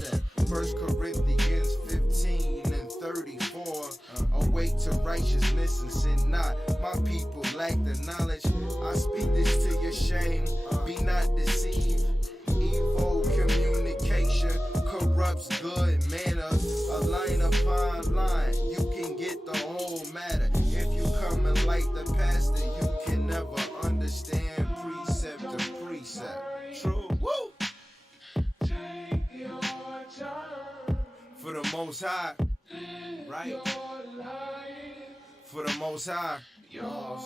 step. 1 Corinthians 15:34. Awake to righteousness and sin not. My people lack the knowledge. I speak this to your shame. Be not deceived. Evil communication corrupts good manners. A line upon line, you can get the whole matter. If you coming like the pastor, you can never understand precept to precept. True. Woo! Take your time. For the Most High, right? For the Most High, yours.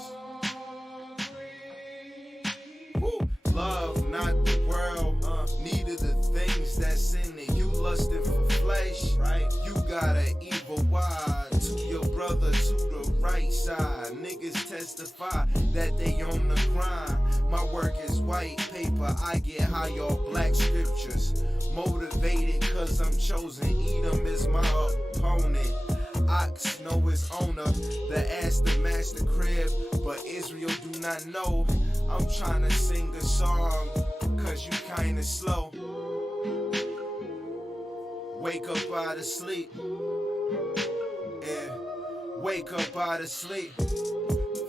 Woo! Love not the world, neither the things that's in it. You lusting for flesh, right? You got an evil why to your brother to the right side. Niggas testify that they on the grind. My work is white paper, I get high on black scriptures. Motivated cause I'm chosen, Edom is my opponent. Ox know his owner, the ass the master crib, but Israel do not know. I'm tryna sing a song, cause you kinda slow. Wake up out of sleep, yeah, wake up out of sleep.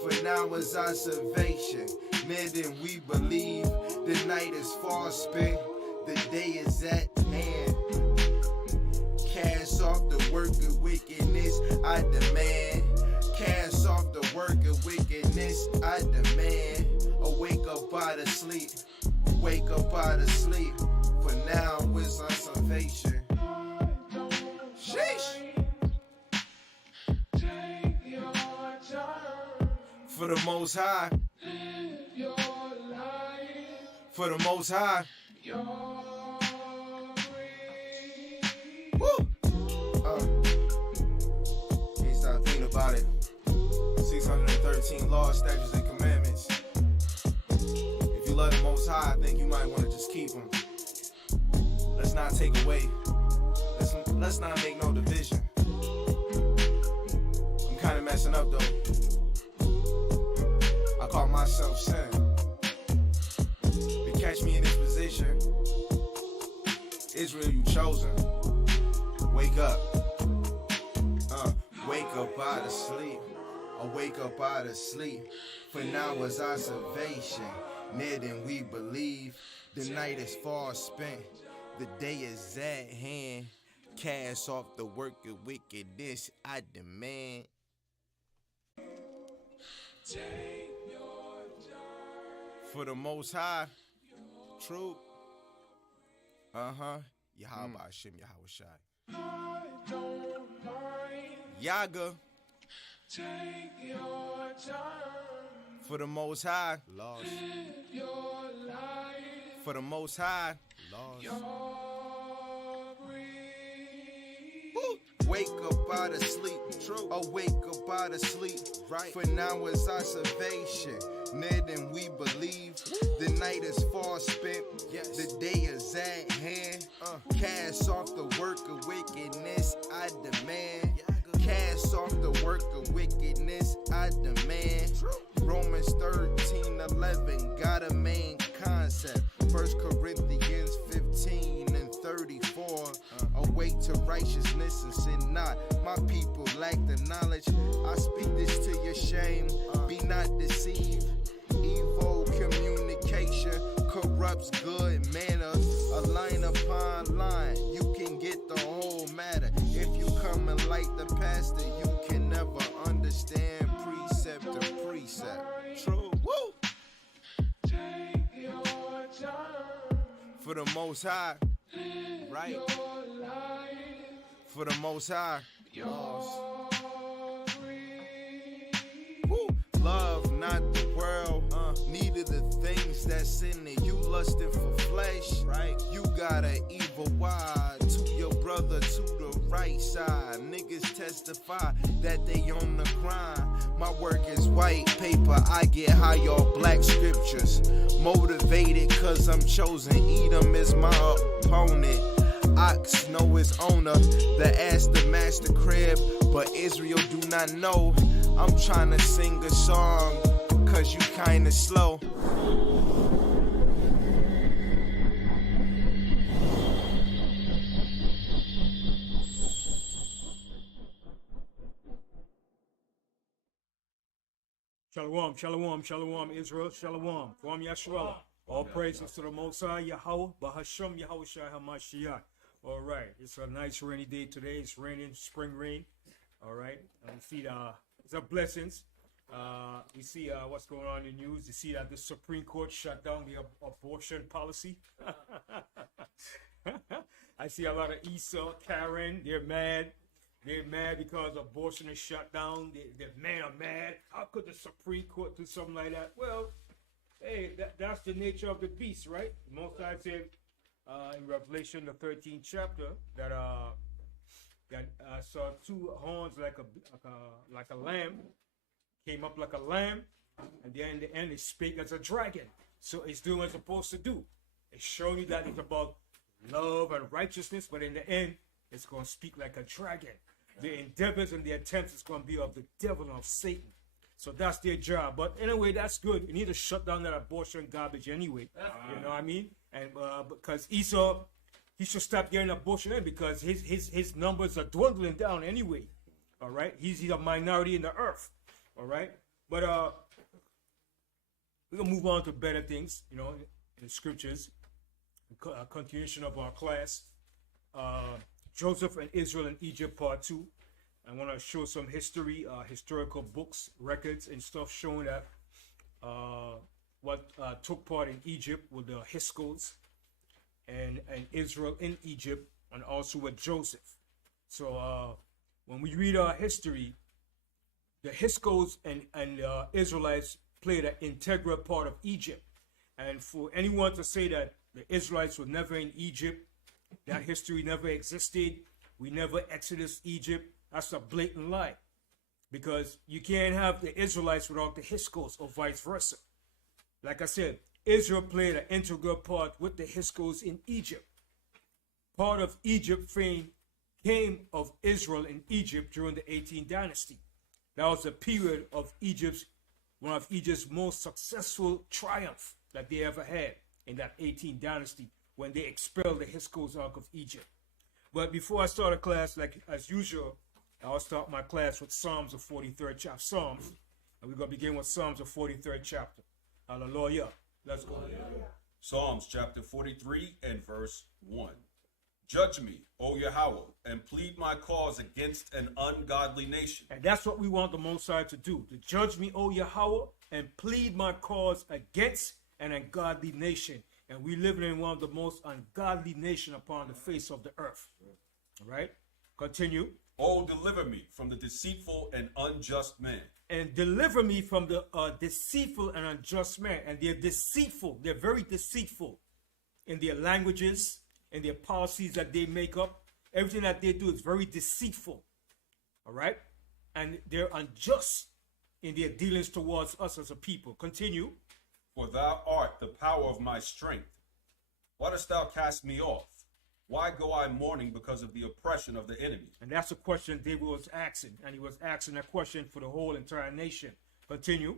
For now is our salvation, more than we believe. The night is far spent, the day is at hand. Cast off the work of wickedness, I demand. Cast off the work of wickedness, I demand. Awake up out of sleep, wake up out of sleep. For now is our salvation. Sheesh. Take your time. For the Most High, live your life. For the Most High, woo! Can't stop thinking about it. 613 laws, statutes, and commandments. If you love the Most High, I think you might want to just keep them. Let's not take away. Let's not make no division. I'm kind of messing up though. I call myself sin. To catch me in this position, Israel, you chosen. Wake up. Wake up out of sleep. Wake up out of sleep. For now is our salvation, near than we believe. The night is far spent, the day is at hand. Cast off the work of wickedness, I demand. Take your time. For the Most High, true. Yahweh Hashem, Yahweh Shai. Yaga. Take your time. For the Most High, lost. Live your life. For the Most High, lost. Wake up out of sleep, true. Wake up out of sleep, right? For now is our salvation, near than we believe. The night is far spent, yes. The day is at hand. Cast off the work of wickedness, I demand. Cast off the work of wickedness, I demand. Romans 13:11 got a main concept. 1 Corinthians 15:34. Awake to righteousness and sin not. My people lack the knowledge. I speak this to your shame. Be not deceived. Evil communication corrupts good manners. A line upon line, you can get the whole matter. If you coming like the pastor, you can never understand precept to precept. True. Woo! Take your time. For the Most High, right? For the Most High, yours. Woo! Love not the world, neither the things that's in it. You lusting for flesh, right? You got an evil why to your brother to the right side. Niggas testify that they on the grind. My work is white paper, I get high on black scriptures. Motivated cause I'm chosen, Edom is my opponent. Ox know his owner, the ass the master crib, but Israel do not know. I'm tryna sing a song, cause you kinda slow. Shalom, shalom, shalom, Israel, shalom. Kwam Yashua. All praises to the Most High, Yahweh, Bahasham Yahweh Shai HaMashiach. All right, it's a nice rainy day today. It's raining, spring rain. All right, and we see it's a blessings. We see what's going on in the news. You see that the Supreme Court shut down the abortion policy. I see a lot of Esau, Karen, they're mad. They're mad because abortion is shut down. The men are mad. How could the Supreme Court do something like that? Well, hey, that's the nature of the beast, right? Most High said in Revelation, the 13th chapter, that saw two horns like a lamb, came up like a lamb, and then in the end it spake as a dragon. So it's doing what it's supposed to do. It's showing you that it's about love and righteousness, but in the end, it's going to speak like a dragon. The endeavors and the attempts is going to be of the devil and of Satan. So that's their job. But anyway, that's good. You need to shut down that abortion garbage anyway. You know what I mean? And because Esau, he should stop getting abortion because his numbers are dwindling down anyway. All right? He's a minority in the earth. All right? But we're going to move on to better things, in the scriptures. A continuation of our class. Joseph and Israel in Egypt, part 2. I want to show some history, historical books, records, and stuff showing that what took part in Egypt with the H.O.D.C and Israel in Egypt, and also with Joseph. So when we read our history, the H.O.D.C and Israelites played an integral part of Egypt. And for anyone to say that the Israelites were never in Egypt, that history never existed, we never exited Egypt, that's a blatant lie. Because you can't have the Israelites without the H.O.D.C or vice versa. Like I said, Israel played an integral part with the H.O.D.C in Egypt. Part of Egypt fame came of Israel in Egypt during the 18th dynasty. That was a period of one of Egypt's most successful triumph that they ever had in that 18th dynasty, when they expelled the H.O.D.C out of Egypt. But before I start a class, like as usual, I'll start my class with Psalms of 43rd chapter. Psalms. And we're going to begin with Psalms of 43rd chapter. Hallelujah. Let's go. Psalms chapter 43 and verse 1. Judge me, O Yahweh, and plead my cause against an ungodly nation. And that's what we want the Most High to do. To judge me, O Yahweh, and plead my cause against an ungodly nation. And we live in one of the most ungodly nations upon the face of the earth. All right? Continue. Oh, deliver me from the deceitful and unjust man. And deliver me from the deceitful and unjust man. And they're deceitful. They're very deceitful in their languages, in their policies that they make up. Everything that they do is very deceitful. All right? And they're unjust in their dealings towards us as a people. Continue. For thou art the power of my strength. Why dost thou cast me off? Why go I mourning because of the oppression of the enemy? And that's a question David was asking. And he was asking that question for the whole entire nation. Continue.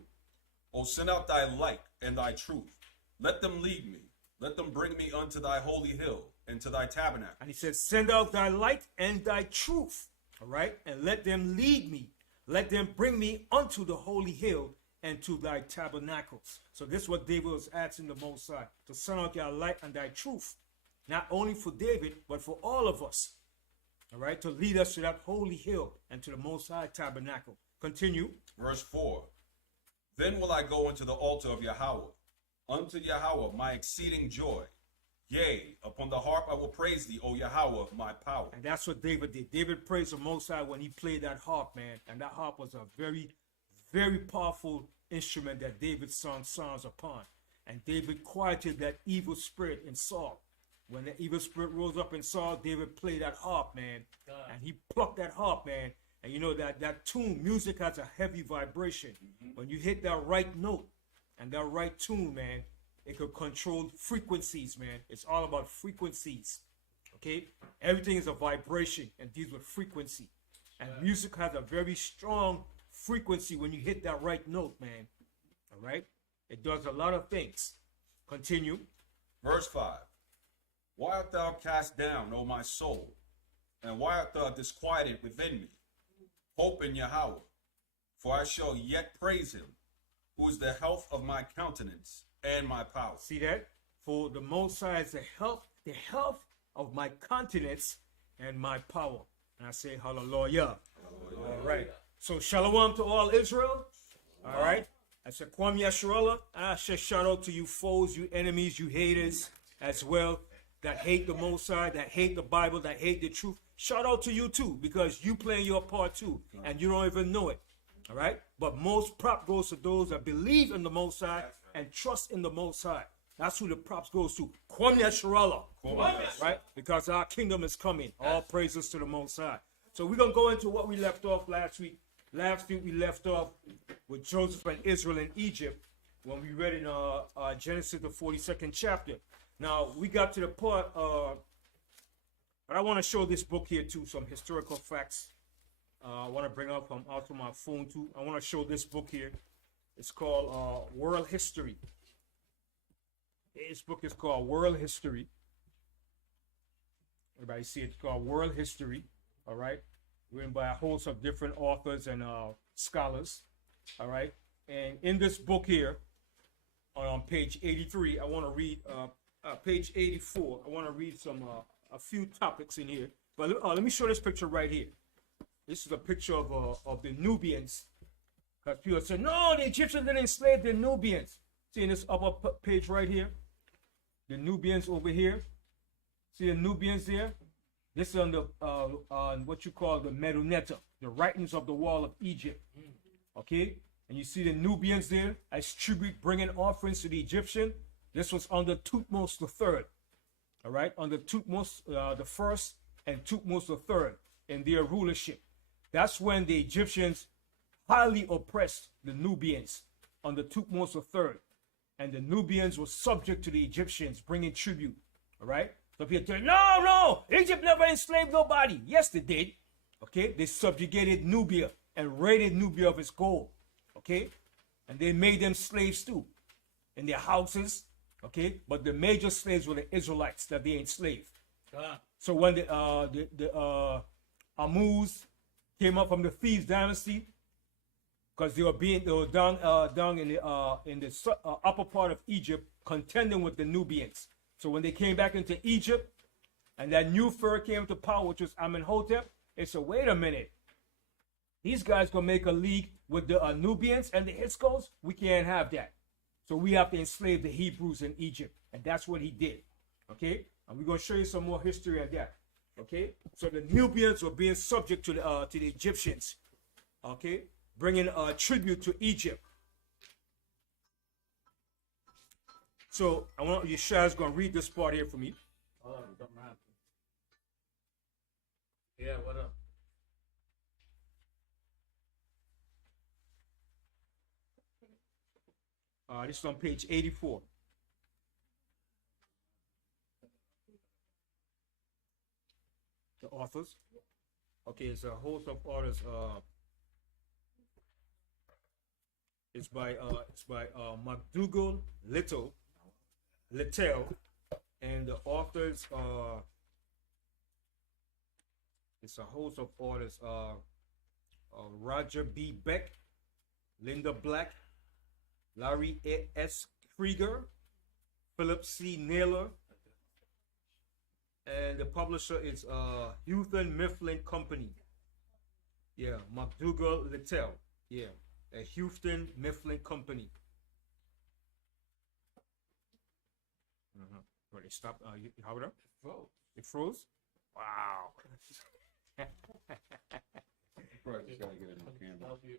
O send out thy light and thy truth. Let them lead me. Let them bring me unto thy holy hill and to thy tabernacle. And he says, send out thy light and thy truth. All right? And let them lead me. Let them bring me unto the holy hill and to thy tabernacles. So this is what David was asking the Most High, to send out thy light and thy truth. Not only for David, but for all of us. All right? To lead us to that holy hill and to the Most High tabernacle. Continue. Verse 4. Then will I go into the altar of Yahweh, unto Yahweh my exceeding joy. Yea, upon the harp I will praise thee, O Yahweh, my power. And that's what David did. David praised the Most High when he played that harp, man. And that harp was a very, very powerful instrument that David sung songs upon. And David quieted that evil spirit in Saul. When the evil spirit rose up in Saul, David played that harp, man. And he plucked that harp, man. And you know that tune, music has a heavy vibration. When you hit that right note and that right tune, man, it could control frequencies, man. It's all about frequencies. Okay? Everything is a vibration and deals with frequency. And music has a very strong frequency when you hit that right note, man. All right? It does a lot of things. Continue. Verse 5. Why art thou cast down, O my soul? And why art thou disquieted within me? Hope in Yahweh, for I shall yet praise him, who is the health of my countenance and my power. See that? For the Most High is the health of my countenance and my power. And I say hallelujah. All right. So shalom to all Israel. All right. I said Kwam Yasharallah. I say shout out to you foes, you enemies, you haters as well, that hate the Most High, that hate the Bible, that hate the truth. Shout out to you too, because you playing your part too, and you don't even know it. All right. But most prop goes to those that believe in the Most High and trust in the Most High. That's who the props goes to. Kwam Yasharallah. Right? Because our kingdom is coming. All praises to the Most High. So we're going to go into what we left off last week. Last week we left off with Joseph and Israel in Egypt when we read in Genesis, the 42nd chapter. Now, we got to the part, but I want to show this book here too, some historical facts. I want to bring up out my phone too. I want to show this book here. It's called World History. This book is called World History. Everybody see it? It's called World History. All right. Written by a host of different authors and scholars. All right. And in this book here, on page 83, I want to read page 84. I want to read some a few topics in here. But let me show this picture right here. This is a picture of the Nubians. Because people say, no, the Egyptians didn't enslave the Nubians. See in this upper page right here? The Nubians over here. See the Nubians there? This is on the on what you call the Medunetta, the writings of the wall of Egypt. Okay? And you see the Nubians there as tribute bringing offerings to the Egyptian. This was under Thutmose III. All right? Under Thutmose the first and Thutmose III in their rulership. That's when the Egyptians highly oppressed the Nubians under Thutmose III. And the Nubians were subject to the Egyptians, bringing tribute. All right? So people tell, no, Egypt never enslaved nobody. Yes, they did. Okay? They subjugated Nubia and raided Nubia of its gold. Okay? And they made them slaves too in their houses. Okay? But the major slaves were the Israelites that they enslaved. So when the Amuz came up from the Thebes dynasty, because they were down in the upper part of Egypt, contending with the Nubians. So when they came back into Egypt, and that new pharaoh came to power, which was Amenhotep, they said, wait a minute. These guys gonna make a league with the Nubians and the Hyksos? We can't have that. So we have to enslave the Hebrews in Egypt. And that's what he did. Okay? And we're gonna show you some more history on that. Okay? So the Nubians were being subject to the Egyptians. Okay? Bringing a tribute to Egypt. So I want Yeshua's going to read this part here for me. Oh, something happened. Yeah, what up? This is on page 84. The authors. Okay, it's a host of authors. It's by McDougall Little, and the authors it's a host of authors. Roger B. Beck, Linda Black, Larry S. Krieger, Philip C. Naylor, and the publisher is Houghton Mifflin Company. Yeah, McDougall Little. Yeah. A Houghton Mifflin Company. Well, it stopped. How it up? It froze. It froze? Wow. Probably just gotta get a new camera. Love you,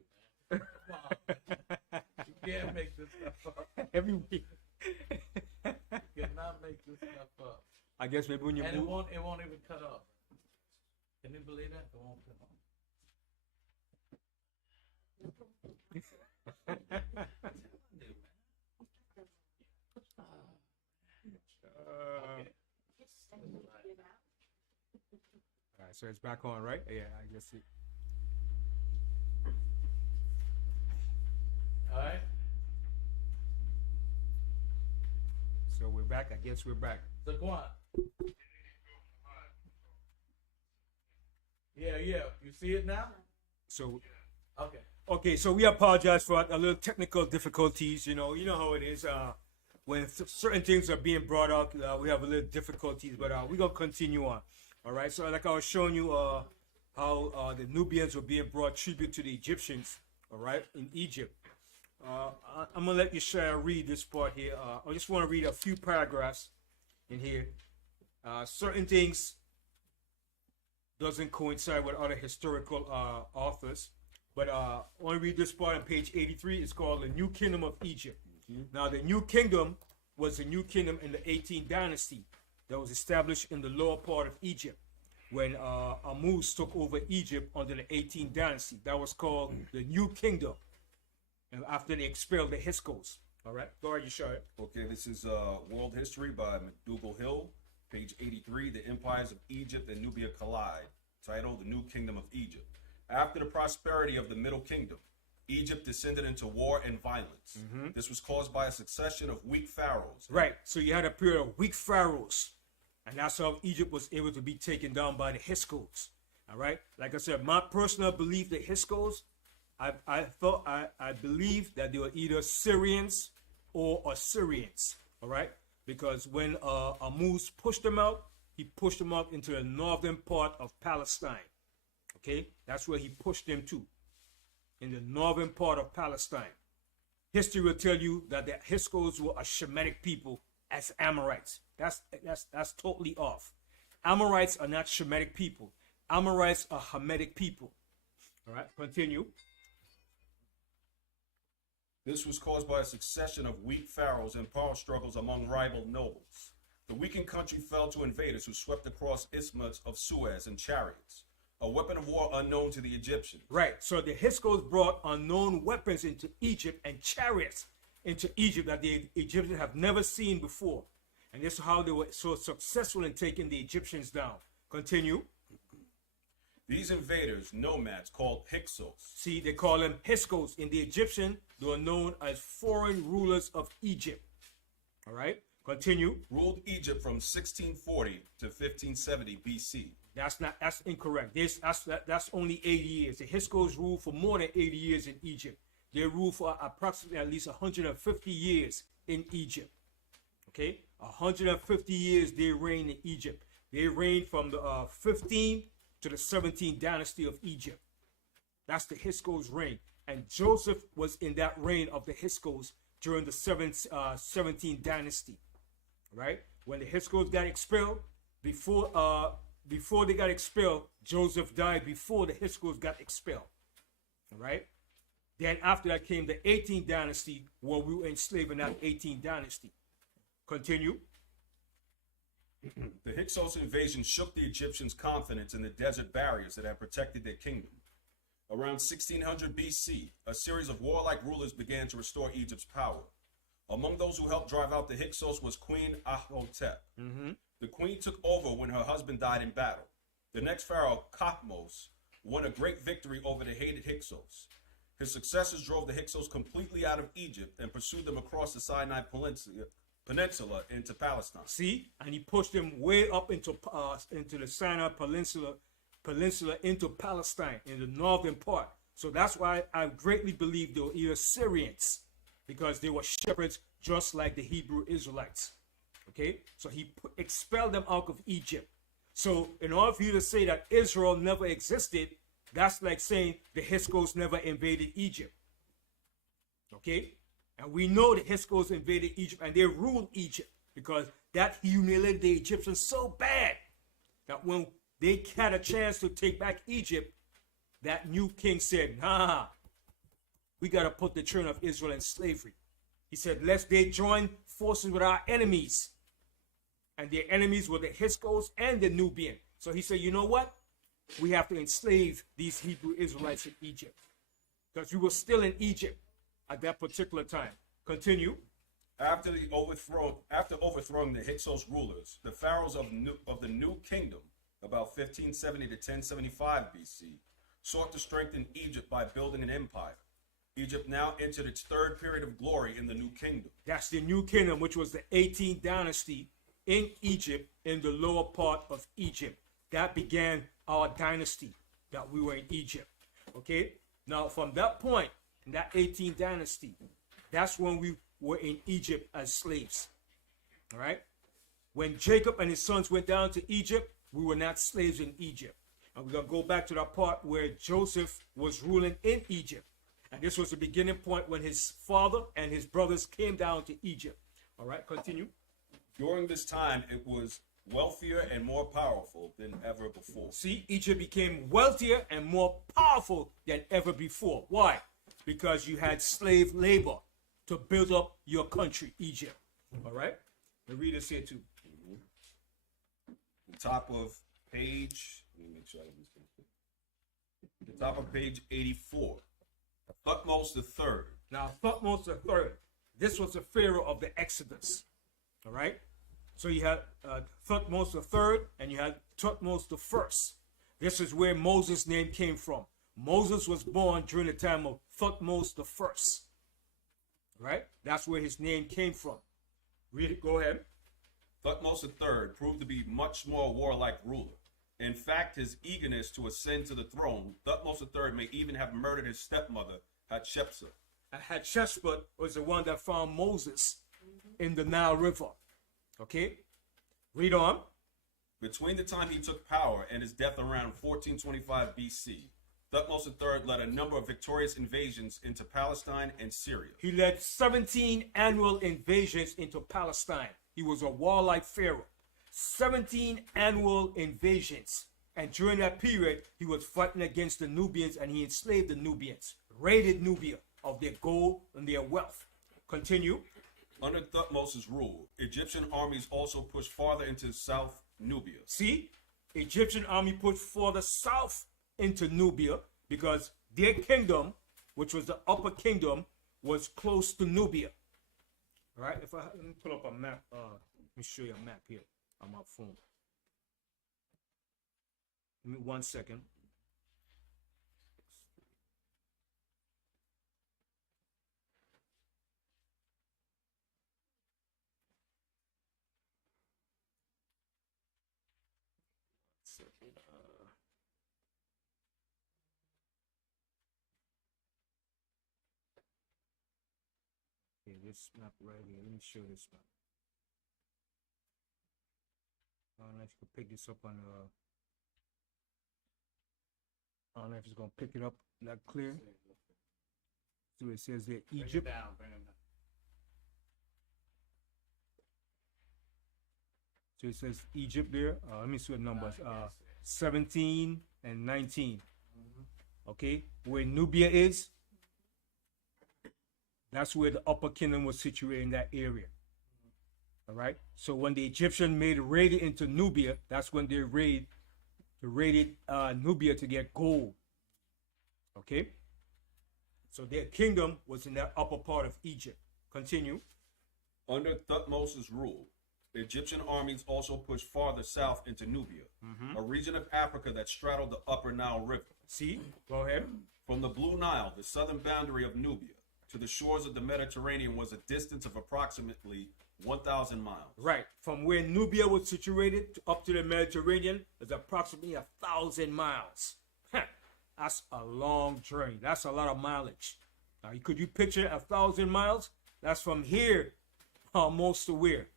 man. Wow. You can't make this stuff up. Every week. You cannot make this stuff up. I guess maybe when you And move. it won't even cut off. Can you believe that? It won't cut off. All right, so it's back on, right? Yeah, I guess it. All right. So we're back. I guess we're back. Zaquan. Yeah. You see it now? So Okay. Okay, so we apologize for a little technical difficulties. You know how it is. When certain things are being brought out, we have a little difficulties, but we're gonna continue on. All right. So like I was showing you, how the Nubians were being brought tribute to the Egyptians. All right, in Egypt. I'm gonna let you read this part here. I just want to read a few paragraphs in here. Certain things doesn't coincide with other historical authors. But I want to read this part on page 83. It's called the New Kingdom of Egypt. Now, the New Kingdom was a new kingdom in the 18th dynasty that was established in the lower part of Egypt when H.O.D.C took over Egypt under the 18th dynasty. That was called the New Kingdom. And after they expelled the H.O.D.C. All right, go ahead, you show it. Okay, this is World History by McDougall Hill, page 83. The Empires of Egypt and Nubia Collide, titled The New Kingdom of Egypt. After the prosperity of the Middle Kingdom, Egypt descended into war and violence. This was caused by a succession of weak pharaohs. Right, so you had a period of weak pharaohs, and that's how Egypt was able to be taken down by the H.O.D.C. All right, like I said, my personal belief, the H.O.D.C, I believe that they were either Syrians or Assyrians. All right, because when H.O.D.C pushed them out, he pushed them out into the northern part of Palestine. Okay, that's where he pushed them to, in the northern part of Palestine. History will tell you that the H.O.D.C were a Shemitic people as Amorites. That's totally off. Amorites are not Shemitic people. Amorites are Hamitic people. All right, continue. This was caused by a succession of weak pharaohs and power struggles among rival nobles. The weakened country fell to invaders who swept across isthmus of Suez in chariots, a weapon of war unknown to the Egyptians. Right, so the H.O.D.C brought unknown weapons into Egypt and chariots into Egypt that the Egyptians have never seen before. And this is how they were so successful in taking the Egyptians down. Continue. These invaders, nomads called Hyksos. See, they call them H.O.D.C. In the Egyptian, they were known as foreign rulers of Egypt. All right, continue. Ruled Egypt from 1640 to 1570 BC. That's incorrect. That's only 80 years. The H.O.D.C ruled for more than 80 years in Egypt. They ruled for approximately at least 150 years in Egypt. Okay, 150 years they reigned in Egypt. They reigned from the 15th to the 17th dynasty of Egypt. That's the H.O.D.C reign. And Joseph was in that reign of the H.O.D.C during the 17th dynasty. Right? When the H.O.D.C got expelled, before they got expelled, Joseph died before the H.O.D.C got expelled. All right? Then after that came the 18th dynasty, where we were enslaved in that 18th dynasty. Continue. The Hyksos invasion shook the Egyptians' confidence in the desert barriers that had protected their kingdom. Around 1600 BC, a series of warlike rulers began to restore Egypt's power. Among those who helped drive out the Hyksos was Queen H.O.D.C. The queen took over when her husband died in battle. The next pharaoh, Thutmose, won a great victory over the hated Hyksos. His successors drove the Hyksos completely out of Egypt and pursued them across the Sinai Peninsula into Palestine. See, and he pushed them way up into the Sinai Peninsula into Palestine in the northern part. So that's why I greatly believe they were either Syrians, because they were shepherds just like the Hebrew Israelites. Okay, so he expelled them out of Egypt. So in order for you to say that Israel never existed, that's like saying the H.O.D.C never invaded Egypt. Okay, and we know the H.O.D.C invaded Egypt and they ruled Egypt, because that humiliated the Egyptians so bad that when they had a chance to take back Egypt, that new king said, nah, we got to put the children of Israel in slavery. He said, lest they join forces with our enemies. And their enemies were the H.O.D.C and the Nubian. So he said, you know what? We have to enslave these Hebrew Israelites in Egypt, because we were still in Egypt at that particular time. Continue. After overthrowing the Hyksos rulers, the pharaohs of the New Kingdom, about 1570 to 1075 BC, sought to strengthen Egypt by building an empire. Egypt now entered its third period of glory in the New Kingdom. That's the New Kingdom, which was the 18th dynasty in Egypt, in the lower part of Egypt. That began our dynasty, that we were in Egypt. Okay? Now, from that point, in that 18th dynasty, that's when we were in Egypt as slaves. All right? When Jacob and his sons went down to Egypt, we were not slaves in Egypt. And we're going to go back to that part where Joseph was ruling in Egypt. And this was the beginning point when his father and his brothers came down to Egypt. All right, continue. During this time, it was wealthier and more powerful than ever before. See, Egypt became wealthier and more powerful than ever before. Why? Because you had slave labor to build up your country, Egypt. All right? The readers here too. The top of page, let me make sure I don't miss anything. The top of page 84. Thutmose III. Now, Thutmose III, this was the pharaoh of the Exodus. All right? So you had Thutmose III and you had Thutmose I. This is where Moses' name came from. Moses was born during the time of Thutmose I. Right? That's where his name came from. Read it. Go ahead. Thutmose III proved to be much more warlike ruler. In fact, his eagerness to ascend to the throne, Thutmose III may even have murdered his stepmother, Hatshepsut. Hatshepsut was the one that found Moses in the Nile River. Okay? Read on. Between the time he took power and his death around 1425 BC, Thutmose III led a number of victorious invasions into Palestine and Syria. He led 17 annual invasions into Palestine. He was a warlike pharaoh. 17 annual invasions. And during that period, he was fighting against the Nubians and he enslaved the Nubians, raided Nubia of their gold and their wealth. Continue. Under Thutmose's rule, Egyptian armies also pushed farther into South Nubia. See, Egyptian army pushed further south into Nubia because their kingdom, which was the upper kingdom, was close to Nubia. All right, let me pull up a map. Let me show you a map here on my phone. Give me 1 second. Okay, this map right here. Let me show this map. I don't know if you can pick this up on I don't know if it's gonna pick it up that clear. So it says there Egypt. Bring it down. So it says Egypt there. Let me see what numbers. 17 and 19. Okay, where Nubia is, that's where the upper kingdom was situated in that area. All right. So when the Egyptian made a raid into Nubia, that's when they raided Nubia to get gold. Okay. So their kingdom was in that upper part of Egypt. Continue. Under Thutmose's rule, the Egyptian armies also pushed farther south into Nubia, a region of Africa that straddled the upper Nile River. See, go ahead. From the Blue Nile, the southern boundary of Nubia, to the shores of the Mediterranean was a distance of approximately 1,000 miles. Right. From where Nubia was situated up to the Mediterranean is approximately 1,000 miles. That's a long journey. That's a lot of mileage. Now, could you picture 1,000 miles? That's from here almost to where?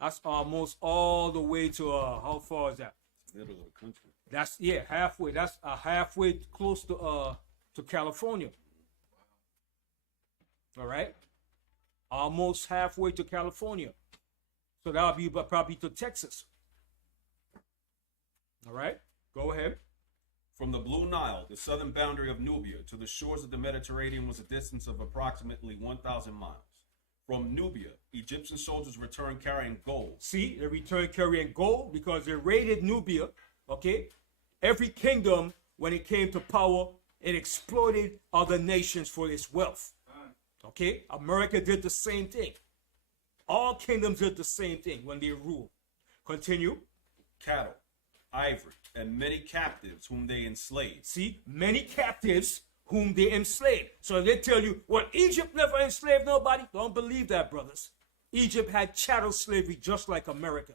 That's almost all the way to, how far is that? Middle of the country. That's, yeah, halfway. That's halfway close to California. All right? Almost halfway to California. So that would be probably to Texas. All right? Go ahead. From the Blue Nile, the southern boundary of Nubia, to the shores of the Mediterranean was a distance of approximately 1,000 miles. From Nubia, Egyptian soldiers returned carrying gold. See, they returned carrying gold because they raided Nubia, okay? Every kingdom, when it came to power, it exploited other nations for its wealth. Okay? America did the same thing. All kingdoms did the same thing when they ruled. Continue. Cattle, ivory, and many captives whom they enslaved. See, many captives whom they enslaved. So they tell you, well, Egypt never enslaved nobody. Don't believe that, brothers. Egypt had chattel slavery just like America.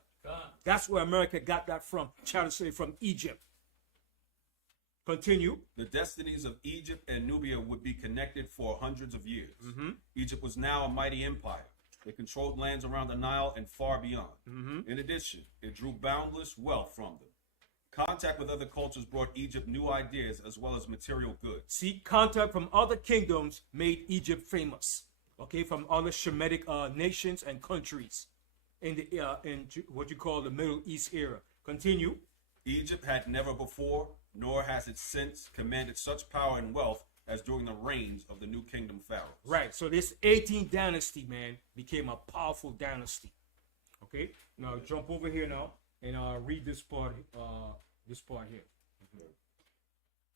That's where America got that from, chattel slavery from Egypt. Continue. The destinies of Egypt and Nubia would be connected for hundreds of years. Egypt was now a mighty empire. It controlled lands around the Nile and far beyond. In addition, it drew boundless wealth from them. Contact with other cultures brought Egypt new ideas as well as material goods. See, contact from other kingdoms made Egypt famous. Okay, from other Shemitic nations and countries in the in what you call the Middle East era. Continue. Egypt had never before, nor has it since, commanded such power and wealth as during the reigns of the new kingdom pharaohs. Right. So this 18th dynasty, man, became a powerful dynasty. Okay. Now jump over here now and read this part. This part here.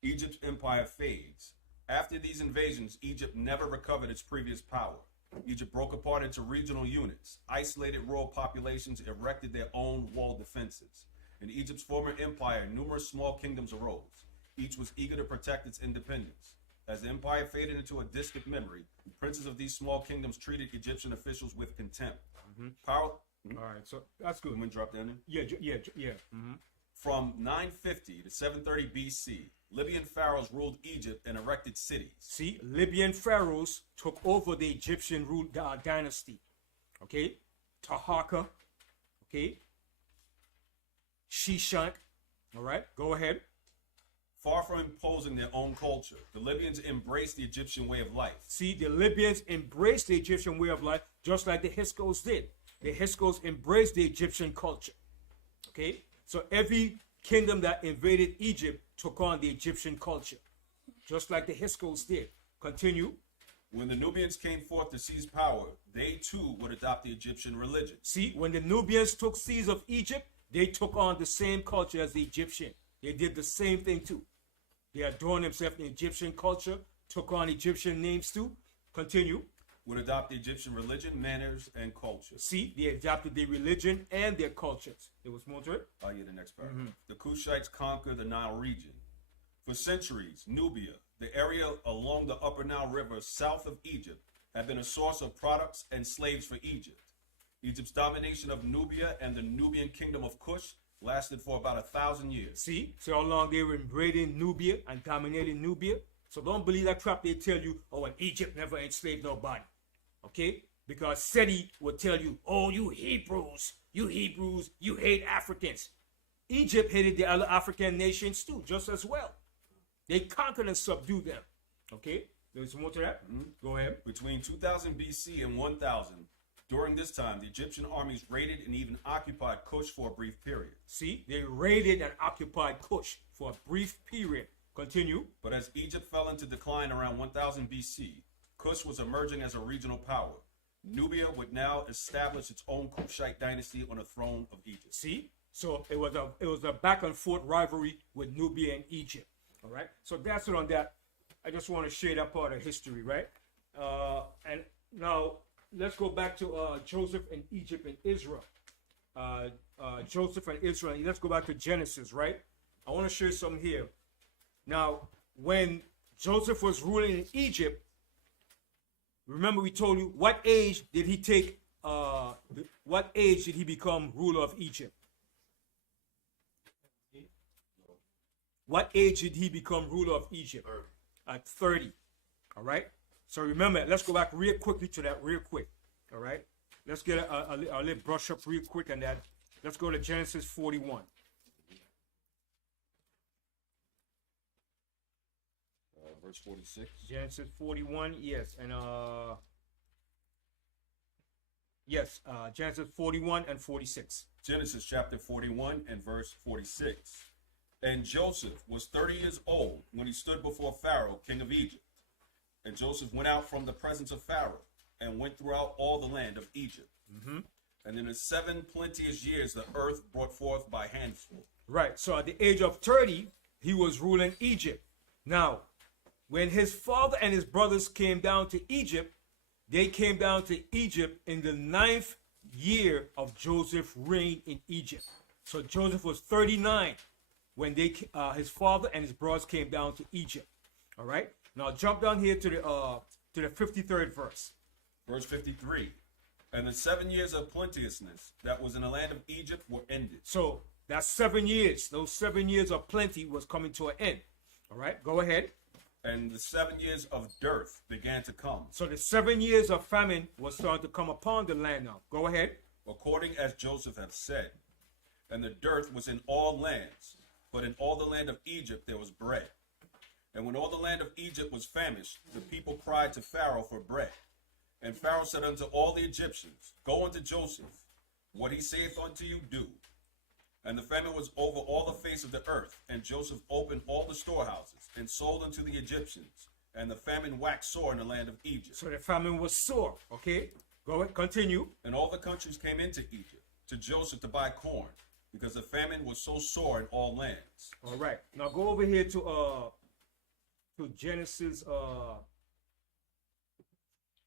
Egypt's empire fades. After these invasions, Egypt never recovered its previous power. Egypt broke apart into regional units. Isolated rural populations erected their own walled defenses. In Egypt's former empire, numerous small kingdoms arose. Each was eager to protect its independence. As the empire faded into a distant memory, princes of these small kingdoms treated Egyptian officials with contempt. Power. All right. So that's good. I'm gonna drop down there. Yeah. From 950 to 730 BC, Libyan pharaohs ruled Egypt and erected cities. See, Libyan pharaohs took over the Egyptian rule dynasty. Okay, Taharka. Okay, Shishak. All right, go ahead. Far from imposing their own culture, the Libyans embraced the Egyptian way of life. See, the Libyans embraced the Egyptian way of life just like the H.O.D.C did. The H.O.D.C embraced the Egyptian culture. Okay, so every kingdom that invaded Egypt took on the Egyptian culture, just like the H.O.D.C did. Continue. When the Nubians came forth to seize power, they too would adopt the Egyptian religion. See, when the Nubians took seize of Egypt, they took on the same culture as the Egyptian. They did the same thing too. They adorned themselves in Egyptian culture, took on Egyptian names too. Continue. Would adopt the Egyptian religion, manners, and culture. See, they adopted their religion and their cultures. There was more to it. Oh, yeah, the next part. The Kushites conquered the Nile region. For centuries, Nubia, the area along the upper Nile River south of Egypt, had been a source of products and slaves for Egypt. Egypt's domination of Nubia and the Nubian kingdom of Kush lasted for about 1,000 years. See how long they were invading Nubia and dominating Nubia? So don't believe that crap they tell you, oh, and Egypt never enslaved nobody. Okay? Because SETI will tell you, oh, you Hebrews, you hate Africans. Egypt hated the other African nations too, just as well. They conquered and subdued them. Okay? There's more to that? Go ahead. Between 2000 BC and 1000, during this time, the Egyptian armies raided and even occupied Kush for a brief period. See, they raided and occupied Kush for a brief period. Continue. But as Egypt fell into decline around 1000 BC, Kush was emerging as a regional power. Nubia would now establish its own Kushite dynasty on the throne of Egypt. See? So it was a back and forth rivalry with Nubia and Egypt. All right? So that's it on that. I just want to share that part of history, right? And now let's go back to Joseph and Egypt and Israel. Joseph and Israel. Let's go back to Genesis, right? I want to show you something here. Now, when Joseph was ruling in Egypt, remember we told you what age did he take? What age did he become ruler of Egypt? What age did he become ruler of Egypt? At 30. All right. So remember, let's go back real quickly to that real quick. All right. Let's get a little brush up real quick on that. Let's go to Genesis 41. Verse 46. Genesis 41, yes. And Genesis 41 and 46. Genesis chapter 41 and verse 46. And Joseph was 30 years old when he stood before Pharaoh, king of Egypt. And Joseph went out from the presence of Pharaoh and went throughout all the land of Egypt. And in the 7 plenteous years, the earth brought forth by handful. Right. So at the age of 30, he was ruling Egypt. Now, when his father and his brothers came down to Egypt, they came down to Egypt in the 9th year of Joseph's reign in Egypt. So Joseph was 39 when his father and his brothers came down to Egypt. All right. Now jump down here to the 53rd verse. Verse 53. And the 7 years of plenteousness that was in the land of Egypt were ended. So that's 7 years. Those 7 years of plenty was coming to an end. All right, go ahead. And the 7 years of dearth began to come, So the 7 years of famine was starting to come upon the land now. Go ahead. according as Joseph had said. And the dearth was in all lands, but in all the land of Egypt there was bread. And when all the land of Egypt was famished, the people cried to Pharaoh for bread. And Pharaoh said unto all the Egyptians, Go unto Joseph, what he saith unto you, do. And the famine was over all the face of the earth, and Joseph opened all the storehouses, and sold unto the Egyptians. And the famine waxed sore in the land of Egypt. So the famine was sore. Okay, go ahead, continue. And all the countries came into Egypt to Joseph to buy corn, because the famine was so sore in all lands. All right, now go over here to Genesis,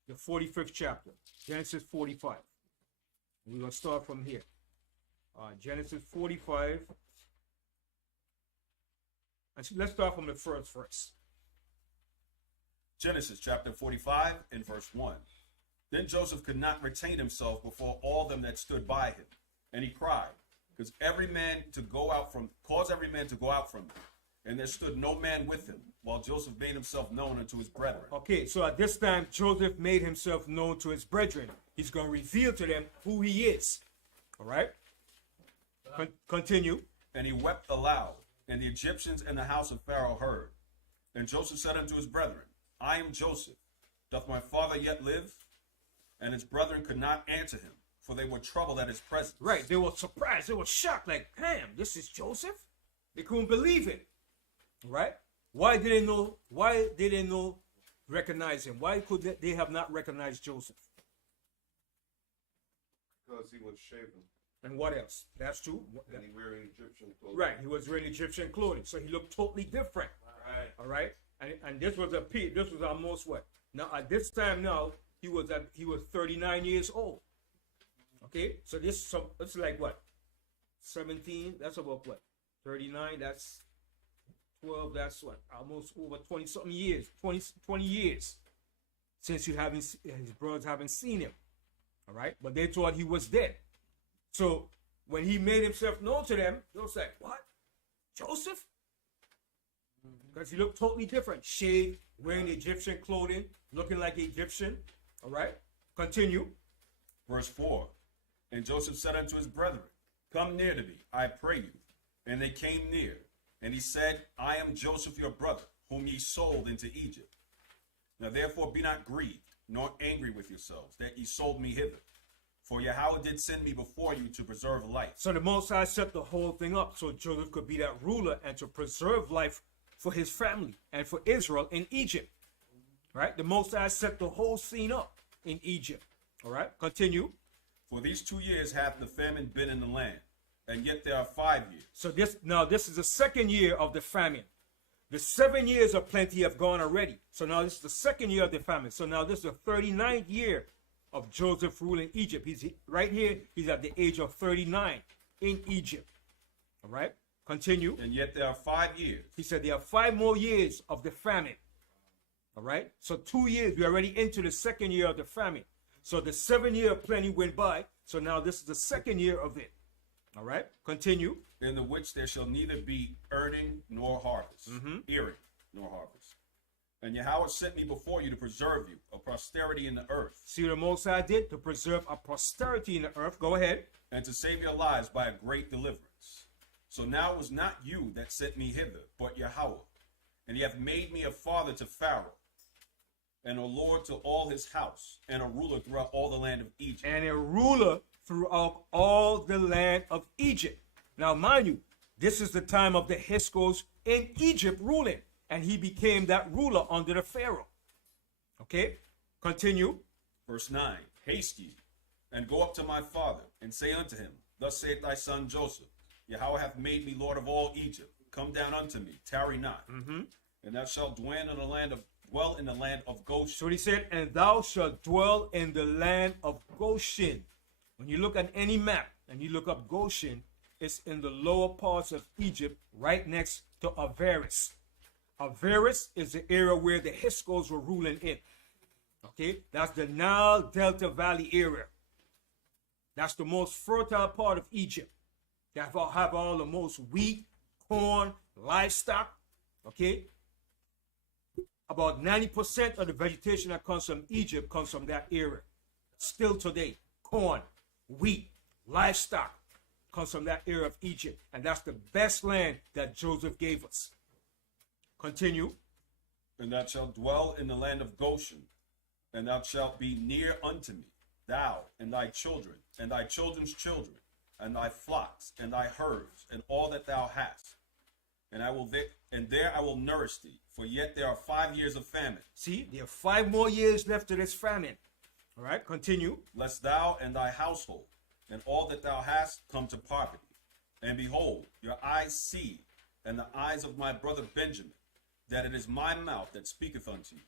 the 45th chapter, Genesis 45. We're gonna start from here. Genesis 45. And let's start from the first verse. Genesis chapter 45 and verse 1. Then Joseph could not retain himself before all them that stood by him. And he cried, caused every man to go out from him. And there stood no man with him, while Joseph made himself known unto his brethren. Okay, so at this time, Joseph made himself known to his brethren. He's going to reveal to them who he is. All right? Continue. And he wept aloud, and the Egyptians and the house of Pharaoh heard. And Joseph said unto his brethren, I am Joseph. Doth my father yet live? And his brethren could not answer him, for they were troubled at his presence. Right, they were surprised. They were shocked, like, damn, this is Joseph? They couldn't believe it. Right? Why did they not recognize him? Why could they have not recognized Joseph? Because he was shaven And what else? That's true. and he wearing Egyptian clothing. Right, he was wearing Egyptian clothing, so he looked totally different. Right. All right, and this was almost what? Now at this time now he was 39 years old. Okay, so it's like what? 17. That's about what? 39. That's 12. That's what? Almost over 20 something years. 20 years since his brothers haven't seen him. All right, but they thought he was dead. So when he made himself known to them, they was like, what? Joseph? Because he looked totally different. Shaved, wearing Egyptian clothing, looking like Egyptian. All right? Continue. Verse 4. And Joseph said unto his brethren, Come near to me, I pray you. And they came near. And he said, I am Joseph your brother, whom ye sold into Egypt. Now therefore be not grieved, nor angry with yourselves, that ye sold me hither. For Yahweh did send me before you to preserve life. So the Most High set the whole thing up so Joseph could be that ruler and to preserve life for his family and for Israel in Egypt. Right? The Most High set the whole scene up in Egypt. All right? Continue. For these 2 years hath the famine been in the land, and yet there are 5 years. So this is the second year of the famine. The 7 years of plenty have gone already. So now this is the second year of the famine. So now this is the 39th year of Joseph ruling Egypt. He's right here. He's at the age of 39 in Egypt. All right. Continue. And yet there are 5 years. He said there are 5 more years of the famine. All right. So 2 years. We're already into the second year of the famine. So the 7 year of plenty went by. So now this is the second year of it. All right. Continue. In the which there shall neither be earning nor harvest, earing nor harvest. And Yahweh sent me before you to preserve you, a posterity in the earth, See what the Most High did? To preserve a posterity in the earth. Go ahead. and to save your lives by a great deliverance. So now it was not you that sent me hither, but Yahweh. And he hath made me a father to Pharaoh, and a lord to all his house, and a ruler throughout all the land of Egypt. And a ruler throughout all the land of Egypt. Now, mind you, this is the time of the H.O.D.C in Egypt ruling. And he became that ruler under the Pharaoh. Okay? Continue. Verse 9. Haste ye, and go up to my father, and say unto him, Thus saith thy son Joseph, Yahweh hath made me Lord of all Egypt. Come down unto me, tarry not. And thou shalt dwell in the land of Goshen. So he said, and thou shalt dwell in the land of Goshen. When you look at any map and you look up Goshen, it's in the lower parts of Egypt, right next to Avaris. Avaris is the area where the H.O.D.C were ruling in. Okay, that's the Nile Delta Valley area. That's the most fertile part of Egypt. They have all the most wheat, corn, livestock. Okay, about 90% of the vegetation that comes from Egypt comes from that area. Still today, corn, wheat, livestock comes from that area of Egypt. And that's the best land that Joseph gave us. Continue. And thou shalt dwell in the land of Goshen, and thou shalt be near unto me, thou and thy children, and thy children's children, and thy flocks, and thy herds, and all that thou hast. And there I will nourish thee, for yet there are 5 years of famine. See, there are 5 more years left to this famine. All right, continue. Lest thou and thy household, and all that thou hast, come to poverty. And behold, your eyes see, and the eyes of my brother Benjamin, that it is my mouth that speaketh unto you.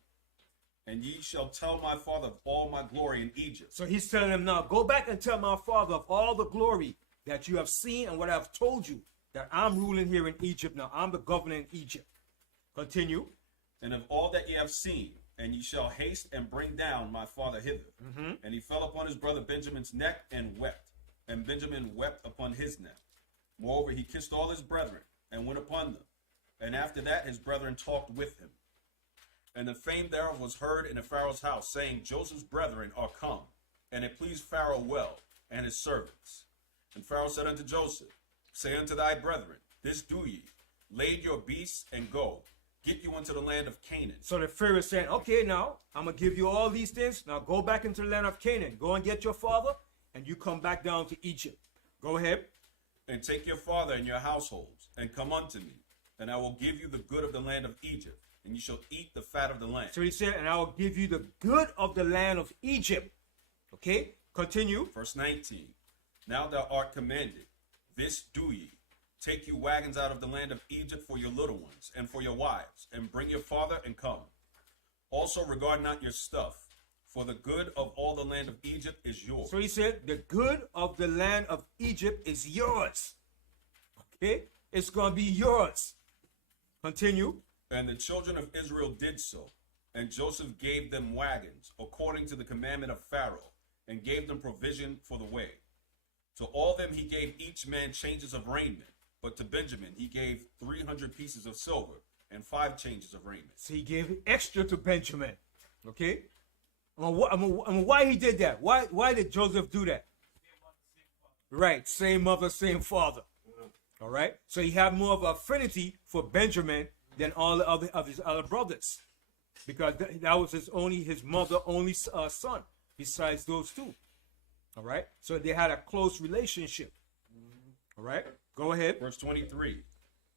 And ye shall tell my father of all my glory in Egypt. So he's telling them now, go back and tell my father of all the glory that you have seen and what I've told you, that I'm ruling here in Egypt now. I'm the governor in Egypt. Continue. And of all that ye have seen, and ye shall haste and bring down my father hither. And he fell upon his brother Benjamin's neck and wept. And Benjamin wept upon his neck. Moreover, he kissed all his brethren and went upon them. And after that, his brethren talked with him. And the fame thereof was heard in the Pharaoh's house, saying, Joseph's brethren are come. And it pleased Pharaoh well, and his servants. And Pharaoh said unto Joseph, say unto thy brethren, this do ye, lade your beasts and go, get you into the land of Canaan. So the Pharaoh is saying, okay, now I'm going to give you all these things. Now go back into the land of Canaan. Go and get your father, and you come back down to Egypt. Go ahead. And take your father and your households, and come unto me, and I will give you the good of the land of Egypt, and you shall eat the fat of the land. So he said, and I will give you the good of the land of Egypt. Okay, continue. Verse 19. Now thou art commanded, this do ye. Take you wagons out of the land of Egypt for your little ones, and for your wives, and bring your father and come. Also regard not your stuff, for the good of all the land of Egypt is yours. So he said, the good of the land of Egypt is yours. Okay, it's going to be yours. Continue. And the children of Israel did so, and Joseph gave them wagons, according to the commandment of Pharaoh, and gave them provision for the way. To all them he gave each man changes of raiment, but to Benjamin he gave 300 pieces of silver, and 5 changes of raiment. So he gave extra to Benjamin. Okay? Why he did that? Why did Joseph do that? Right, same mother, same father. All right? So he had more of an affinity for Benjamin than all the other of his other brothers, because that was his mother only son besides those 2. All right, so they had a close relationship. All right, go ahead. Verse 23.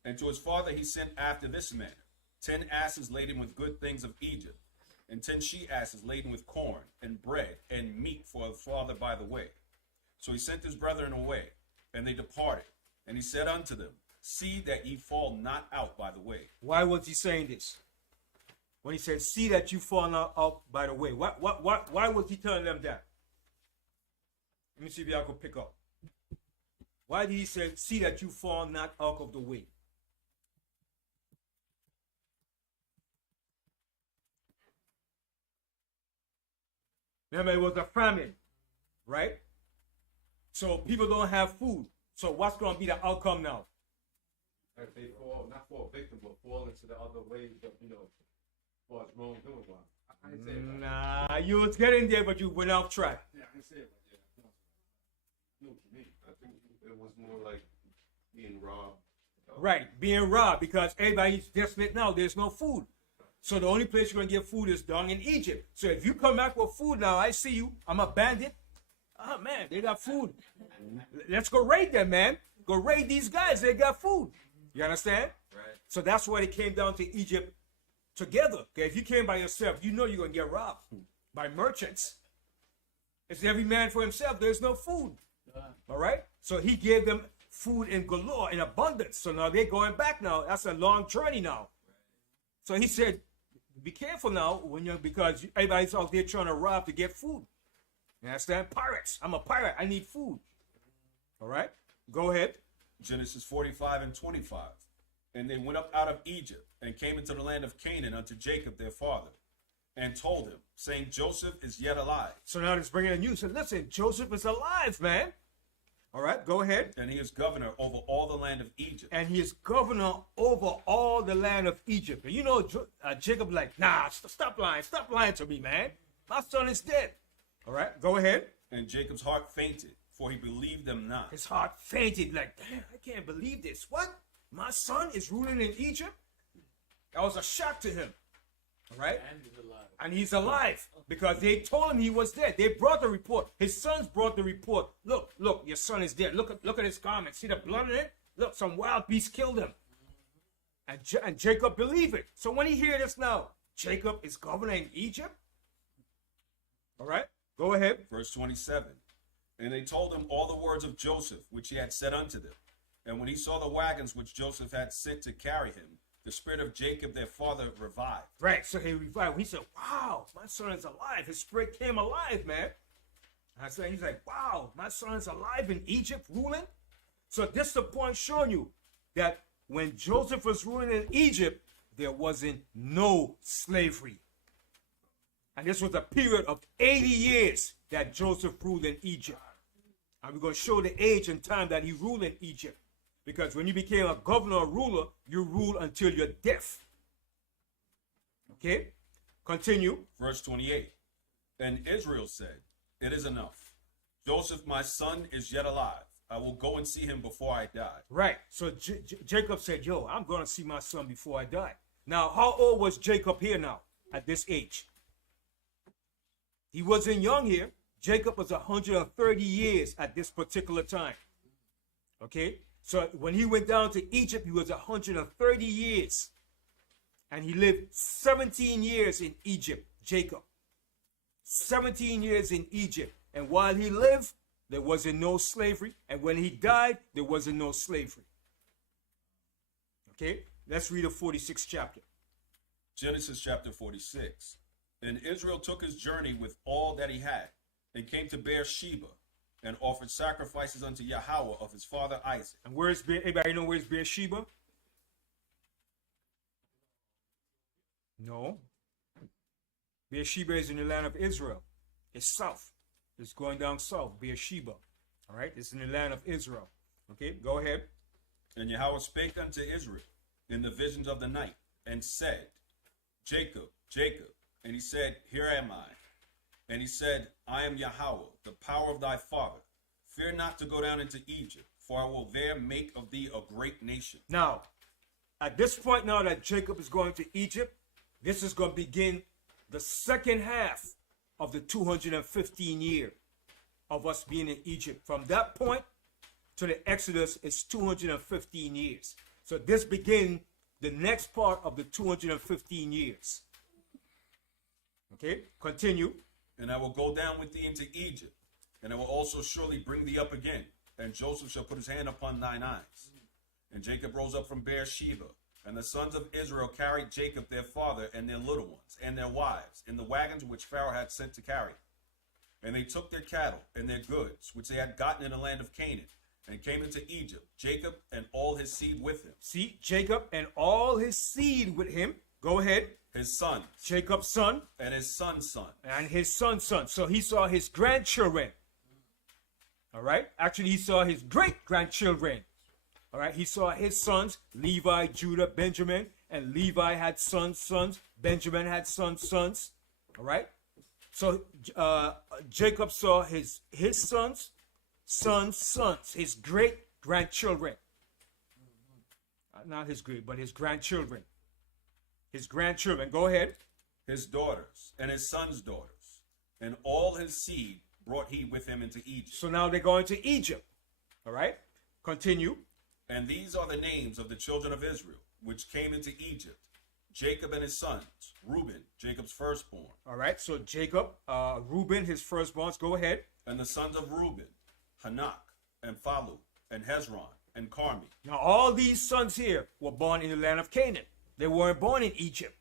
And to his father he sent after this manner 10 asses laden with good things of Egypt, and 10 she-asses laden with corn and bread and meat for his father by the way. So he sent his brethren away, and they departed. And he said unto them, see that ye fall not out by the way. Why was he saying this? When he said, see that you fall not out by the way. Why was he telling them that? Let me see if y'all can pick up. Why did he say, see that you fall not out of the way? Remember, it was a famine, right? So people don't have food. So what's going to be the outcome now? If they fall, not fall victim, but fall into the other ways of, as far as wrongdoing. I didn't say it. Nah, you was getting there, but you went off track. Yeah, I didn't say it. Yeah. I know what you mean. I think it was more like being robbed. Right, being robbed, because everybody's desperate now. There's no food. So the only place you're going to get food is down in Egypt. So if you come back with food now, I see you. I'm a bandit. Oh, man, they got food. Let's go raid them, man. Go raid these guys. They got food. You understand? Right. So that's why they came down to Egypt together. Okay, if you came by yourself, you know you're going to get robbed by merchants. It's every man for himself. There's no food. All right? So he gave them food in galore, in abundance. So now they're going back now. That's a long journey now. So he said, be careful now because everybody's out there trying to rob to get food. You understand? Pirates. I'm a pirate. I need food. All right? Go ahead. Genesis 45 and 25. And they went up out of Egypt and came into the land of Canaan unto Jacob their father, and told him, saying, Joseph is yet alive. So now it's bringing the news. So listen, Joseph is alive, man. All right, go ahead. And he is governor over all the land of Egypt. And he is governor over all the land of Egypt. And you know, Jacob like, nah, stop lying to me, man. My son is dead. All right, go ahead. And Jacob's heart fainted, for he believed them not. His heart fainted, like, damn, I can't believe this. What? My son is ruling in Egypt? That was a shock to him. All right? And he's alive because they told him he was dead. They brought the report. His sons brought the report. Look, your son is dead. Look at his garment. See the blood in it? Look, some wild beast killed him. And Jacob believed it. So when he hear this now, Jacob is governor in Egypt? All right, go ahead. Verse 27. And they told him all the words of Joseph, which he had said unto them. And when he saw the wagons which Joseph had sent to carry him, the spirit of Jacob their father revived. Right, so he revived. He said, wow, my son is alive. His spirit came alive, man. He's like, wow, my son is alive in Egypt ruling? So this is the point showing you that when Joseph was ruling in Egypt, there wasn't no slavery. And this was a period of 80 years that Joseph ruled in Egypt. And we're going to show the age and time that he ruled in Egypt. Because when you became a governor or ruler, you rule until your death. Okay? Continue. Verse 28. And Israel said, it is enough. Joseph, my son, is yet alive. I will go and see him before I die. Right. So Jacob said, yo, I'm going to see my son before I die. Now, how old was Jacob here now at this age? He wasn't young here. Jacob was 130 years at this particular time. Okay? So when he went down to Egypt, he was 130 years. And he lived 17 years in Egypt, Jacob. 17 years in Egypt. And while he lived, there wasn't no slavery. And when he died, there wasn't no slavery. Okay? Let's read the 46th chapter. Genesis chapter 46. And Israel took his journey with all that he had, and came to Beersheba, and offered sacrifices unto Yahweh of his father Isaac. And where's anybody know where's Beersheba? No. Beersheba is in the land of Israel. It's south. It's going down south, Beersheba. All right? It's in the land of Israel. Okay, go ahead. And Yahweh spake unto Israel in the visions of the night, and said, Jacob, Jacob. And he said, here am I. And he said, I am Yahweh, the power of thy father. Fear not to go down into Egypt, for I will there make of thee a great nation. Now, at this point now that Jacob is going to Egypt, this is going to begin the second half of the 215 year of us being in Egypt. From that point to the Exodus is 215 years. So this begins the next part of the 215 years. Okay, continue. And I will go down with thee into Egypt, and I will also surely bring thee up again, and Joseph shall put his hand upon thine eyes. And Jacob rose up from Beersheba, and the sons of Israel carried Jacob their father and their little ones, and their wives, in the wagons which Pharaoh had sent to carry. And they took their cattle and their goods, which they had gotten in the land of Canaan, and came into Egypt, Jacob and all his seed with him. See, Jacob and all his seed with him. Go ahead. His son. Jacob's son. And his son's son. And his son's son. So he saw his grandchildren. All right. Actually, he saw his great-grandchildren. All right. He saw his sons, Levi, Judah, Benjamin. And Levi had sons. Benjamin had sons. All right. So Jacob saw his sons, his great-grandchildren. Not his great, but his grandchildren. His grandchildren. Go ahead. His daughters and his sons' daughters, and all his seed brought he with him into Egypt. So now they're going to Egypt. All right. Continue. And these are the names of the children of Israel, which came into Egypt. Jacob and his sons. Reuben, Jacob's firstborn. All right. So Jacob, Reuben, his firstborns. Go ahead. And the sons of Reuben, Hanak, and Phalu, and Hezron, and Carmi. Now all these sons here were born in the land of Canaan. They weren't born in Egypt.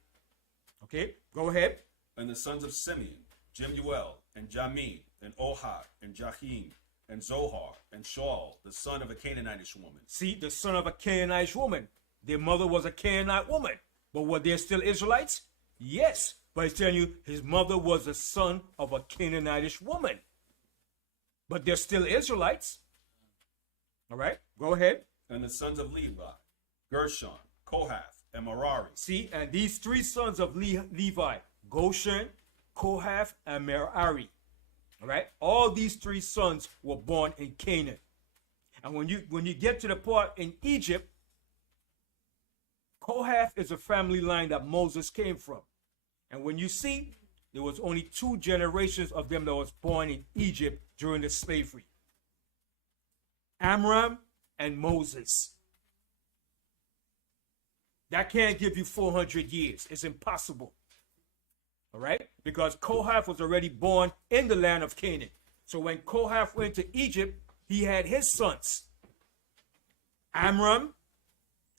Okay, go ahead. And the sons of Simeon, Jemuel, and Jamin, and Ohad, and Jahim, and Zohar, and Shaul, the son of a Canaanitish woman. See, the son of a Canaanitish woman. Their mother was a Canaanite woman. But were they still Israelites? Yes. But he's telling you his mother was the son of a Canaanitish woman. But they're still Israelites. All right, go ahead. And the sons of Levi, Gershon, Kohath, and Merari. See, and these three sons of Levi, Goshen, Kohath, and Merari. All right, all these three sons were born in Canaan. And when you get to the part in Egypt, Kohath is a family line that Moses came from. And when you see, there was only 2 generations of them that was born in Egypt during the slavery. Amram and Moses. That can't give you 400 years. It's impossible. All right? Because Kohath was already born in the land of Canaan. So when Kohath went to Egypt, he had his sons. Amram,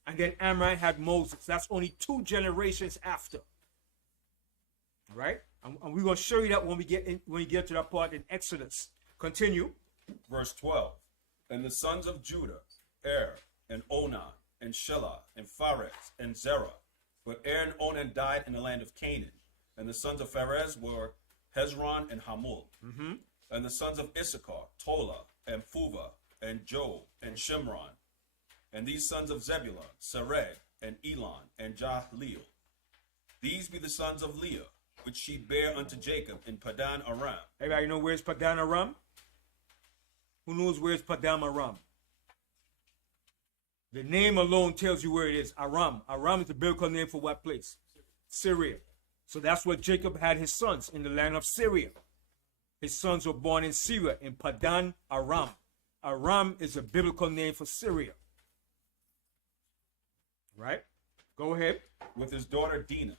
and then Amram had Moses. That's only 2 generations after. All right? And we're going to show you that when we get to that part in Exodus. Continue. Verse 12. And the sons of Judah, Er, and Onan, and Shelah, and Pharez, and Zerah. But Er and Onan died in the land of Canaan. And the sons of Pharez were Hezron and Hamul. And the sons of Issachar, Tola, and Puvah, and Job, and Shimron. And these sons of Zebulun, Sereg, and Elon, and Jahleel. These be the sons of Leah, which she bare unto Jacob in Padan Aram. Everybody know where's Padan Aram? Who knows where's Padan Aram? The name alone tells you where it is. Aram. Aram is the biblical name for what place? Syria. So that's where Jacob had his sons, in the land of Syria. His sons were born in Syria, in Padan Aram. Aram is a biblical name for Syria. Right? Go ahead. With his daughter Dinah.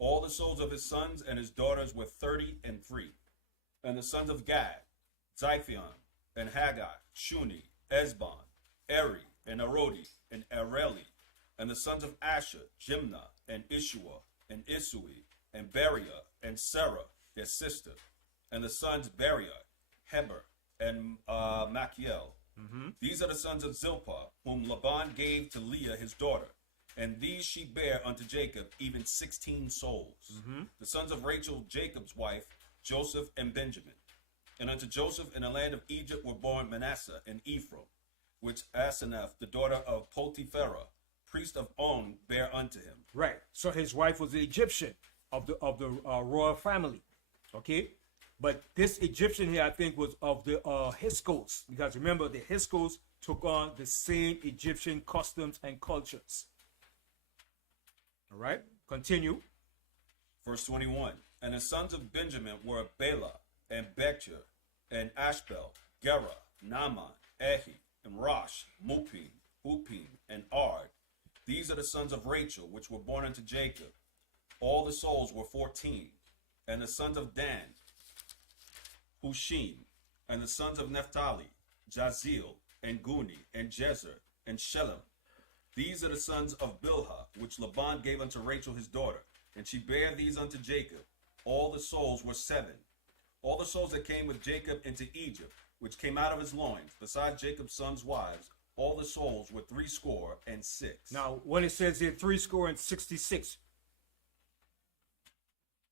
All the souls of his sons and his daughters were 33. And the sons of Gad, Ziphion, and Haggai, Shuni, Esbon, Eri, and Arodi, and Areli. And the sons of Asher, Jimnah, and Ishua, and Isui, and Beriah, and Sarah, their sister. And the sons Beriah, Heber, and Machiel. These are the sons of Zilpah, whom Laban gave to Leah his daughter. And these she bare unto Jacob, even 16 souls. The sons of Rachel, Jacob's wife, Joseph and Benjamin. And unto Joseph in the land of Egypt were born Manasseh and Ephraim, which Asenath, the daughter of Potipharah, priest of On, bare unto him. Right. So his wife was an Egyptian of the royal family. Okay? But this Egyptian here, I think, was of the H.O.D.C, because remember, the H.O.D.C took on the same Egyptian customs and cultures. All right? Continue. Verse 21. And the sons of Benjamin were Bela, and Becher, and Ashbel, Gera, Naaman, Ehi, and Rosh, Mupim, Hupim, and Ard. These are the sons of Rachel, which were born unto Jacob. All the souls were 14. And the sons of Dan, Hushim. And the sons of Naphtali, Jazeel, and Guni, and Jezer, and Shelem. These are the sons of Bilhah, which Laban gave unto Rachel his daughter. And she bare these unto Jacob. All the souls were 7. All the souls that came with Jacob into Egypt, which came out of his loins, besides Jacob's sons' wives, all the souls were 66. Now, when it says here 66,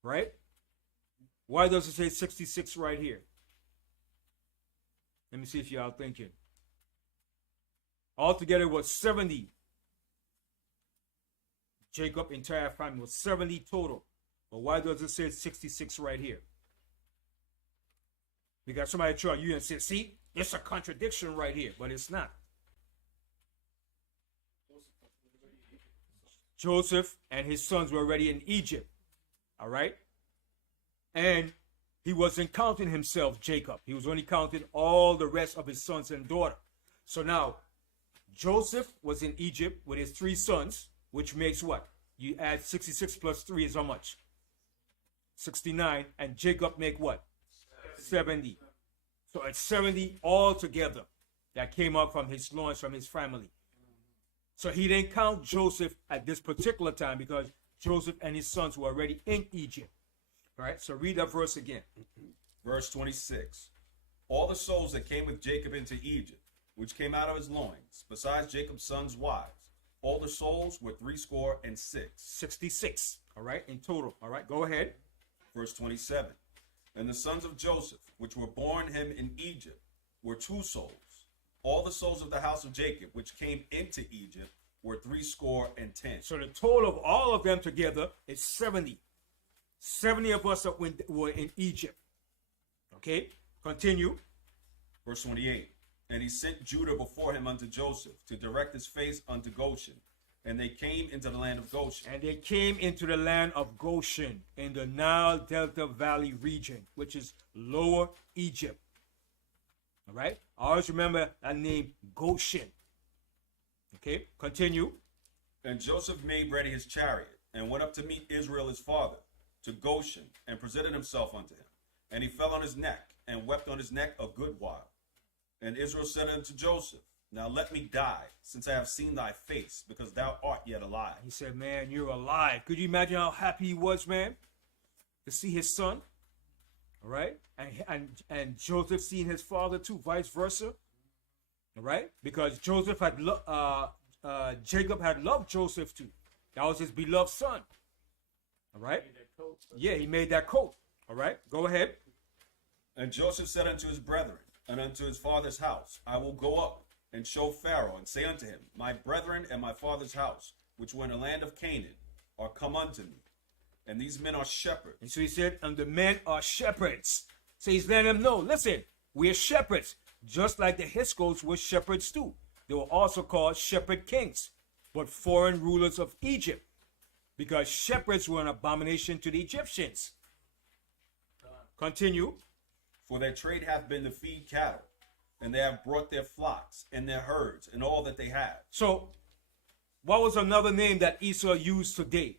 right? Why does it say 66 right here? Let me see if y'all thinking. Altogether was 70. Jacob entire family was 70 total. But why does it say 66 right here? Because somebody throw you and say, see, it's a contradiction right here, but it's not. Joseph and his sons were already in Egypt. All right? And he wasn't counting himself, Jacob. He was only counting all the rest of his sons and daughter. So now, Joseph was in Egypt with his 3 sons, which makes what? You add 66 plus 3 is how much? 69. And Jacob make what? 70. So it's 70 altogether that came out from his loins, from his family. So he didn't count Joseph at this particular time because Joseph and his sons were already in Egypt. All right, so read that verse again. Verse 26. All the souls that came with Jacob into Egypt, which came out of his loins, besides Jacob's sons' wives, all the souls were 66. 66, all right, in total. All right, go ahead. Verse 27. And the sons of Joseph, which were born him in Egypt, were 2 souls. All the souls of the house of Jacob, which came into Egypt, were 70. So the total of all of them together is 70. 70 of us were in Egypt. Okay, continue. Verse 28. And he sent Judah before him unto Joseph, to direct his face unto Goshen. And they came into the land of Goshen. And they came into the land of Goshen in the Nile Delta Valley region, which is Lower Egypt. All right? I always remember that name, Goshen. Okay, continue. And Joseph made ready his chariot, and went up to meet Israel his father, to Goshen, and presented himself unto him. And he fell on his neck, and wept on his neck a good while. And Israel said unto Joseph, Now let me die, since I have seen thy face, because thou art yet alive. He said, man, you're alive. Could you imagine how happy he was, man, to see his son? All right? And Joseph seeing his father too, vice versa. All right? Because Joseph had Jacob had loved Joseph too. That was his beloved son. All right? Yeah, he made that coat. All right? Go ahead. And Joseph said unto his brethren, and unto his father's house, I will go up and show Pharaoh, and say unto him, My brethren and my father's house, which were in the land of Canaan, are come unto me. And these men are shepherds. And so he said, and the men are shepherds. So he's letting them know, listen, we're shepherds. Just like the H.O.D.C were shepherds too. They were also called shepherd kings, but foreign rulers of Egypt. Because shepherds were an abomination to the Egyptians. Continue. For their trade hath been to feed cattle, and they have brought their flocks and their herds and all that they have. So, what was another name that Esau used today?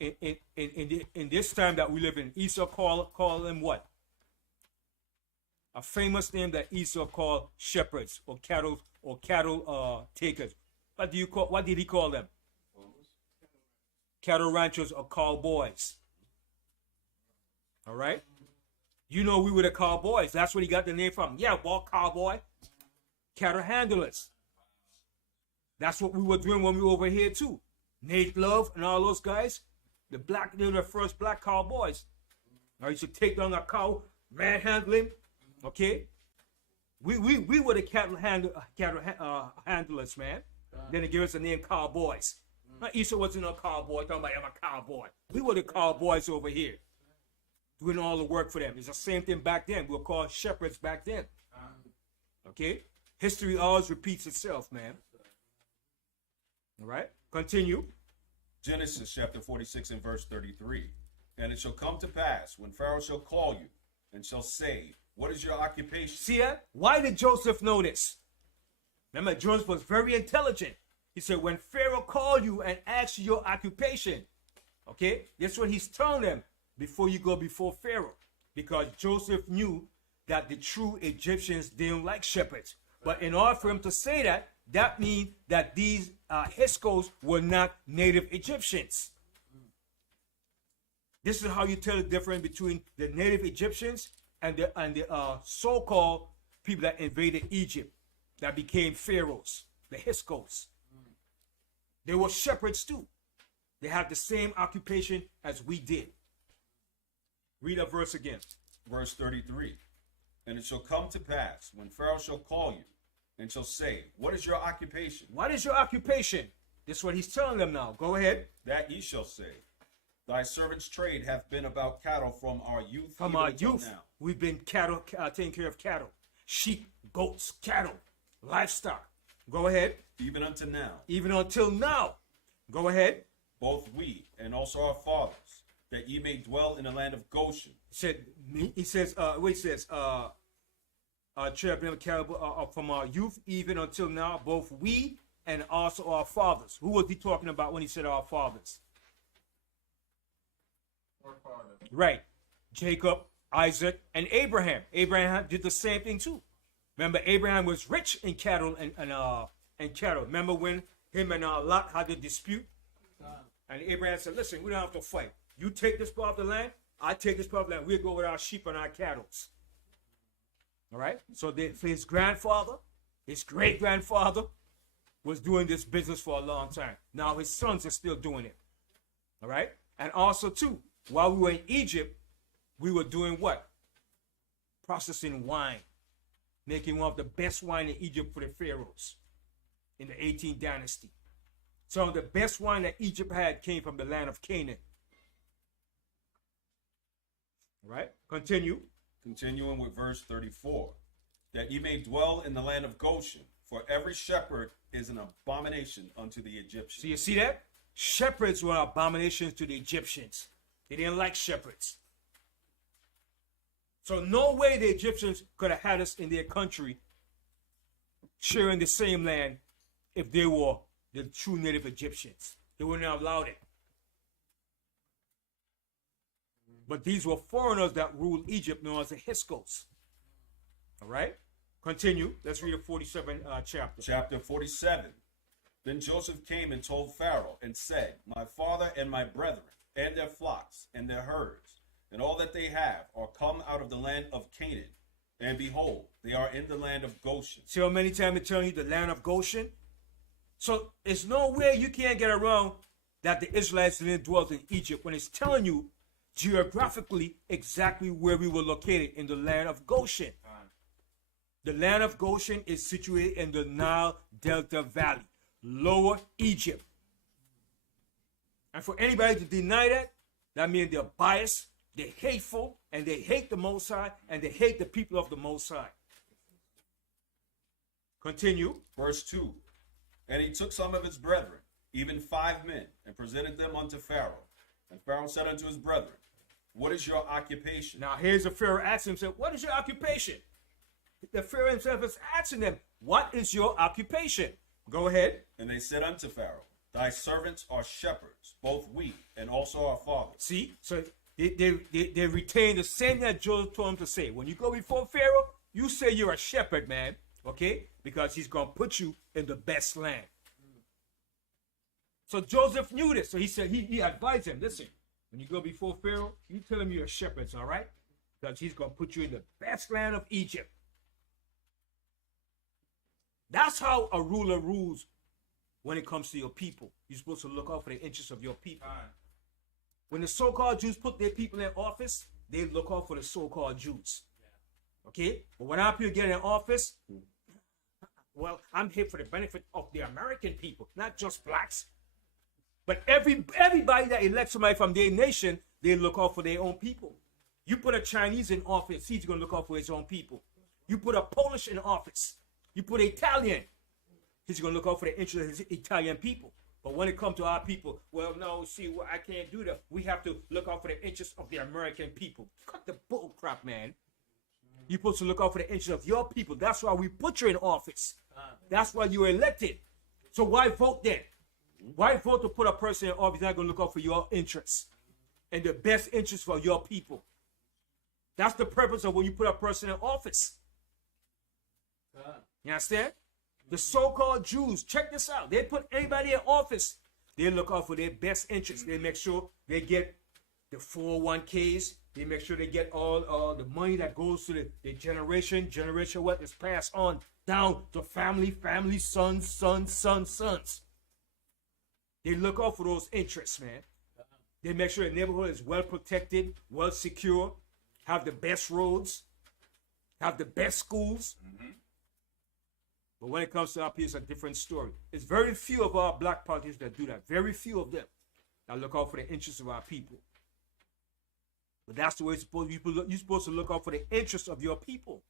In this time that we live in, Esau call them what? A famous name that Esau called shepherds or cattle takers. What did he call them? Cattle ranchers or cowboys. All right. You know we were the cowboys. That's where he got the name from. Yeah, boy, cowboy. Cattle handlers. That's what we were doing when we were over here too. Nate Love and all those guys. They were the first black cowboys. I used to take down a cow, manhandle him. Okay. We were the cattle handlers, man. Then they gave us the name cowboys. Esau wasn't a cowboy. Talking about I'm a cowboy. We were the cowboys over here, doing all the work for them. It's the same thing back then. We were called shepherds back then. Okay? History always repeats itself, man. All right? Continue. Genesis chapter 46 and verse 33. And it shall come to pass, when Pharaoh shall call you, and shall say, What is your occupation? See that? Why did Joseph know this? Remember, Joseph was very intelligent. He said, when Pharaoh called you and asked you your occupation, okay, that's what he's telling them before you go before Pharaoh. Because Joseph knew that the true Egyptians didn't like shepherds. But in order for him to say that, that means that these H.O.D.C were not native Egyptians. This is how you tell the difference between the native Egyptians and the so-called people that invaded Egypt, that became pharaohs, the H.O.D.C. They were shepherds too. They had the same occupation as we did. Read a verse again. Verse 33. And it shall come to pass, when Pharaoh shall call you, and shall say, What is your occupation? What is your occupation? This is what he's telling them now. Go ahead. That ye shall say, Thy servant's trade hath been about cattle from our youth. From even our until youth, now. we've been taking care of cattle. Sheep, goats, cattle, livestock. Go ahead. Even unto now. Even until now. Go ahead. Both we and also our fathers, that ye may dwell in the land of Goshen. He says, from our youth even until now, both we and also our fathers. Who was he talking about when he said our fathers? Our father. Right. Jacob, Isaac, and Abraham. Abraham did the same thing too. Remember, Abraham was rich in cattle and cattle. Remember when him and Lot had a dispute? And Abraham said, listen, we don't have to fight. You take this part of the land, I take this part of the land. We'll go with our sheep and our cattle. All right? So his grandfather, his great-grandfather, was doing this business for a long time. Now his sons are still doing it. All right? And also, too, while we were in Egypt, we were doing what? Processing wine. making one of the best wine in Egypt for the pharaohs in the 18th dynasty. Some of the best wine that Egypt had came from the land of Canaan. All right, continue. Continuing with verse 34. That ye may dwell in the land of Goshen, for every shepherd is an abomination unto the Egyptians. So you see that? Shepherds were abominations to the Egyptians. They didn't like shepherds. So no way the Egyptians could have had us in their country sharing the same land if they were the true native Egyptians. They wouldn't have allowed it. But these were foreigners that ruled Egypt, known as the H.O.D.C. All right? Continue. Let's read the 47th chapter. Chapter 47. Then Joseph came and told Pharaoh and said, My father and my brethren, and their flocks, and their herds, and all that they have, are come out of the land of Canaan. And behold, they are in the land of Goshen. See how many times it's telling you the land of Goshen? So it's no way you can't get around that the Israelites didn't dwell in Egypt when it's telling you geographically exactly where we were located in the land of Goshen. The land of Goshen is situated in the Nile Delta Valley, Lower Egypt. And for anybody to deny that, that means they're biased, they're hateful, and they hate the Most High, and they hate the people of the Most High. Continue. Verse 2. And he took some of his brethren, even 5 men, and presented them unto Pharaoh. And Pharaoh said unto his brethren, What is your occupation? Now here's the Pharaoh asking himself, what is your occupation? The Pharaoh himself is asking them, what is your occupation? Go ahead. And they said unto Pharaoh, Thy servants are shepherds, both we and also our fathers. See, so they retain the same that Joseph told him to say. When you go before Pharaoh, you say you're a shepherd, man, okay? Because he's going to put you in the best land. So Joseph knew this. So he said, he advised him, listen, when you go before Pharaoh, you tell him you're shepherds, all right? Because he's going to put you in the best land of Egypt. That's how a ruler rules when it comes to your people. You're supposed to look out for the interests of your people. When the so-called Jews put their people in office, they look out for the so-called Jews. Okay? But when our people get in office, well, I'm here for the benefit of the American people, not just blacks. But everybody that elects somebody from their nation, they look out for their own people. You put a Chinese in office, he's going to look out for his own people. You put a Polish in office, you put an Italian, he's going to look out for the interests of his Italian people. But when it comes to our people, well, no, see, well, I can't do that. We have to look out for the interests of the American people. Cut the bull crap, man. You're supposed to look out for the interests of your people. That's why we put you in office. That's why you were elected. So why vote then? Why vote to put a person in office not going to look out for your interests and the best interests for your people? That's the purpose of when you put a person in office. You understand? The so-called Jews, check this out. They put anybody in office. They look out for their best interests. They make sure they get the 401ks. They make sure they get all the money that goes to the generation what is passed on down to family, sons. They look out for those interests, man. They make sure the neighborhood is well protected, well secure, have the best roads, have the best schools. But when it comes to our people, it's a different story. It's very few of our black politicians that do that. Very few of them that look out for the interests of our people. But that's the way it's supposed to be. You're supposed to look out for the interests of your people.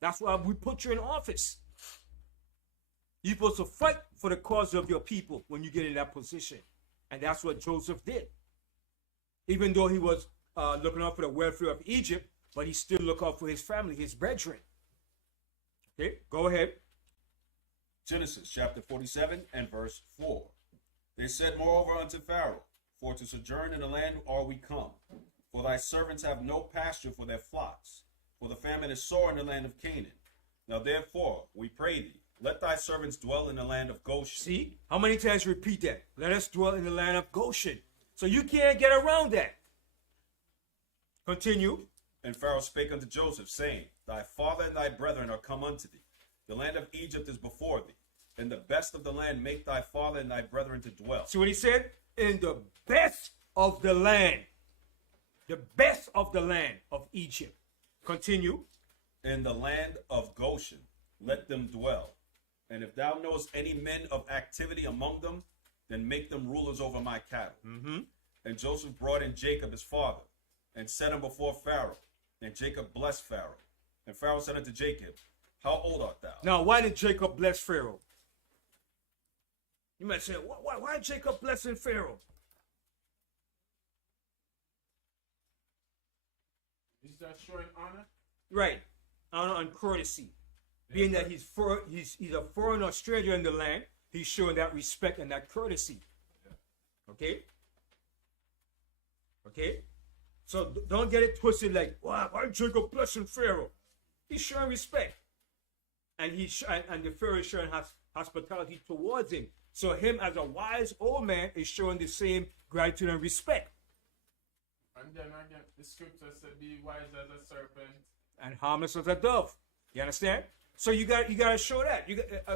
That's why we put you in office. You're supposed to fight for the cause of your people when you get in that position. And that's what Joseph did. Even though he was looking out for the welfare of Egypt, but he still looked out for his family, his brethren. Okay, go ahead. Genesis chapter 47 and verse 4. They said moreover unto Pharaoh, For to sojourn in the land are we come. For thy servants have no pasture for their flocks. For the famine is sore in the land of Canaan. Now therefore, we pray thee, let thy servants dwell in the land of Goshen. See? How many times repeat that? Let us dwell in the land of Goshen. So you can't get around that. Continue. And Pharaoh spake unto Joseph, saying, Thy father and thy brethren are come unto thee. The land of Egypt is before thee. In the best of the land make thy father and thy brethren to dwell. See what he said? In the best of the land. The best of the land of Egypt. Continue. in the land of Goshen, let them dwell. And if thou knowest any men of activity among them, then make them rulers over my cattle. And Joseph brought in Jacob his father, and set him before Pharaoh. And Jacob blessed Pharaoh. And Pharaoh said unto Jacob, how old art thou? Now, why did Jacob bless Pharaoh? You might say, why Jacob blessing Pharaoh? Is that showing honor? Right, honor and courtesy. Being that he's a foreigner or stranger in the land, he's showing that respect and that courtesy. Okay? Okay? So don't get it twisted like, why Jacob blessing Pharaoh? He's showing respect. And and the Pharaoh is showing hospitality towards him. So him as a wise old man is showing the same gratitude and respect. And then again, the scripture said, be wise as a serpent. And harmless as a dove. You understand? So you got to show that.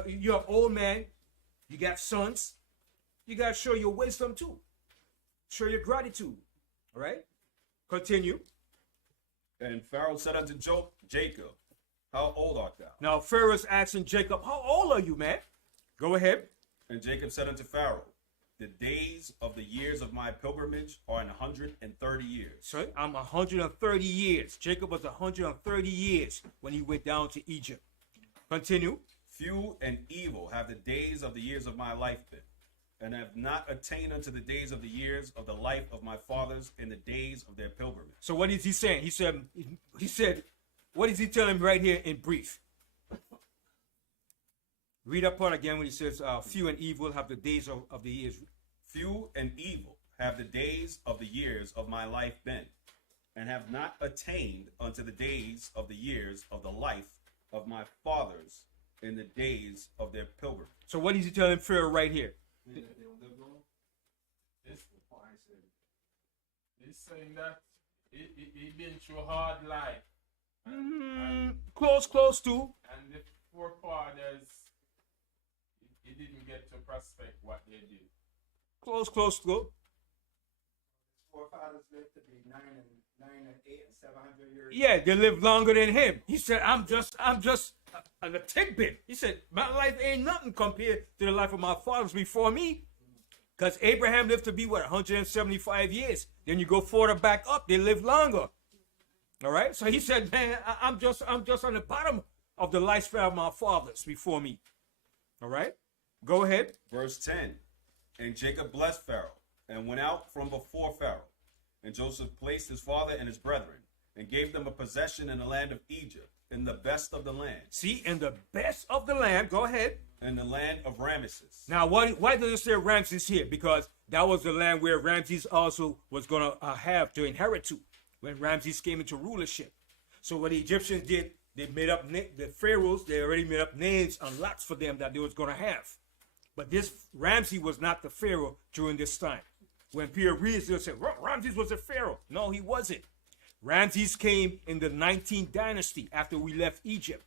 You're an old man. You got sons. You got to show your wisdom too. Show your gratitude. All right? Continue. And Pharaoh said unto Jacob, how old art thou? Now Pharaoh's asking Jacob, how old are you, man? Go ahead. And Jacob said unto Pharaoh, the days of the years of my pilgrimage are 130 years. So I'm 130 years. Jacob was 130 years when he went down to Egypt. Continue. Few and evil have the days of the years of my life been, and have not attained unto the days of the years of the life of my fathers in the days of their pilgrimage. So what is he saying? He said, what is he telling him right here in brief? Read that part again when he says, few and evil have the days of the years. Few and evil have the days of the years of my life been, and have not attained unto the days of the years of the life of my fathers in the days of their pilgrimage. So what is he telling Pharaoh right here? He's saying that he been through a hard life. Close to. And the forefathers, he didn't get to prospect what they did. Close to. Forefathers lived to be 9 and 8 and 700 years. Yeah, they lived longer than him. He said, I'm just a tidbit. He said, my life ain't nothing compared to the life of my fathers before me. Because Abraham lived to be, 175 years. Then you go further back up, they live longer. All right? So he said, man, I'm just on the bottom of the lifespan of my fathers before me. All right? Go ahead. Verse 10. And Jacob blessed Pharaoh, and went out from before Pharaoh. And Joseph placed his father and his brethren, and gave them a possession in the land of Egypt, in the best of the land. See, in the best of the land. Go ahead. In the land of Ramesses. Now, why does it say Ramses here? Because that was the land where Ramses also was going to have to inherit to when Ramses came into rulership. So what the Egyptians did, they made up, the pharaohs, they already made up names and lots for them that they was going to have. But this Ramses was not the pharaoh during this time. When Peter reads, they'll say, Ramses was a pharaoh. No, he wasn't. Ramses came in the 19th dynasty after we left Egypt.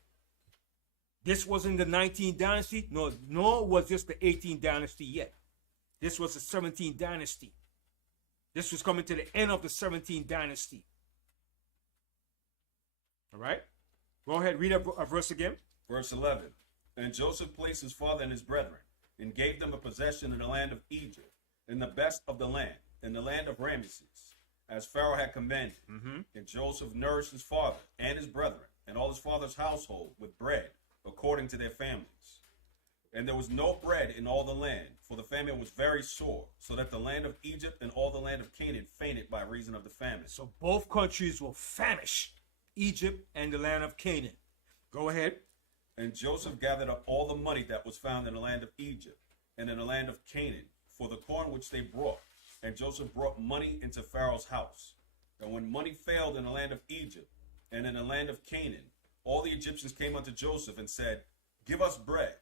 This was in the 19th dynasty, nor was this the 18th dynasty yet. This was the 17th dynasty. This was coming to the end of the 17th dynasty. All right? Go ahead, read a verse again. Verse 11. And Joseph placed his father and his brethren, and gave them a possession in the land of Egypt, in the best of the land, in the land of Ramesses, as Pharaoh had commanded. And Joseph nourished his father and his brethren, and all his father's household with bread, according to their families. And there was no bread in all the land, for the famine was very sore, so that the land of Egypt and all the land of Canaan fainted by reason of the famine. So both countries were famished, Egypt and the land of Canaan. Go ahead. And Joseph gathered up all the money that was found in the land of Egypt and in the land of Canaan for the corn which they brought. And Joseph brought money into Pharaoh's house. And when money failed in the land of Egypt and in the land of Canaan, all the Egyptians came unto Joseph and said, Give us bread,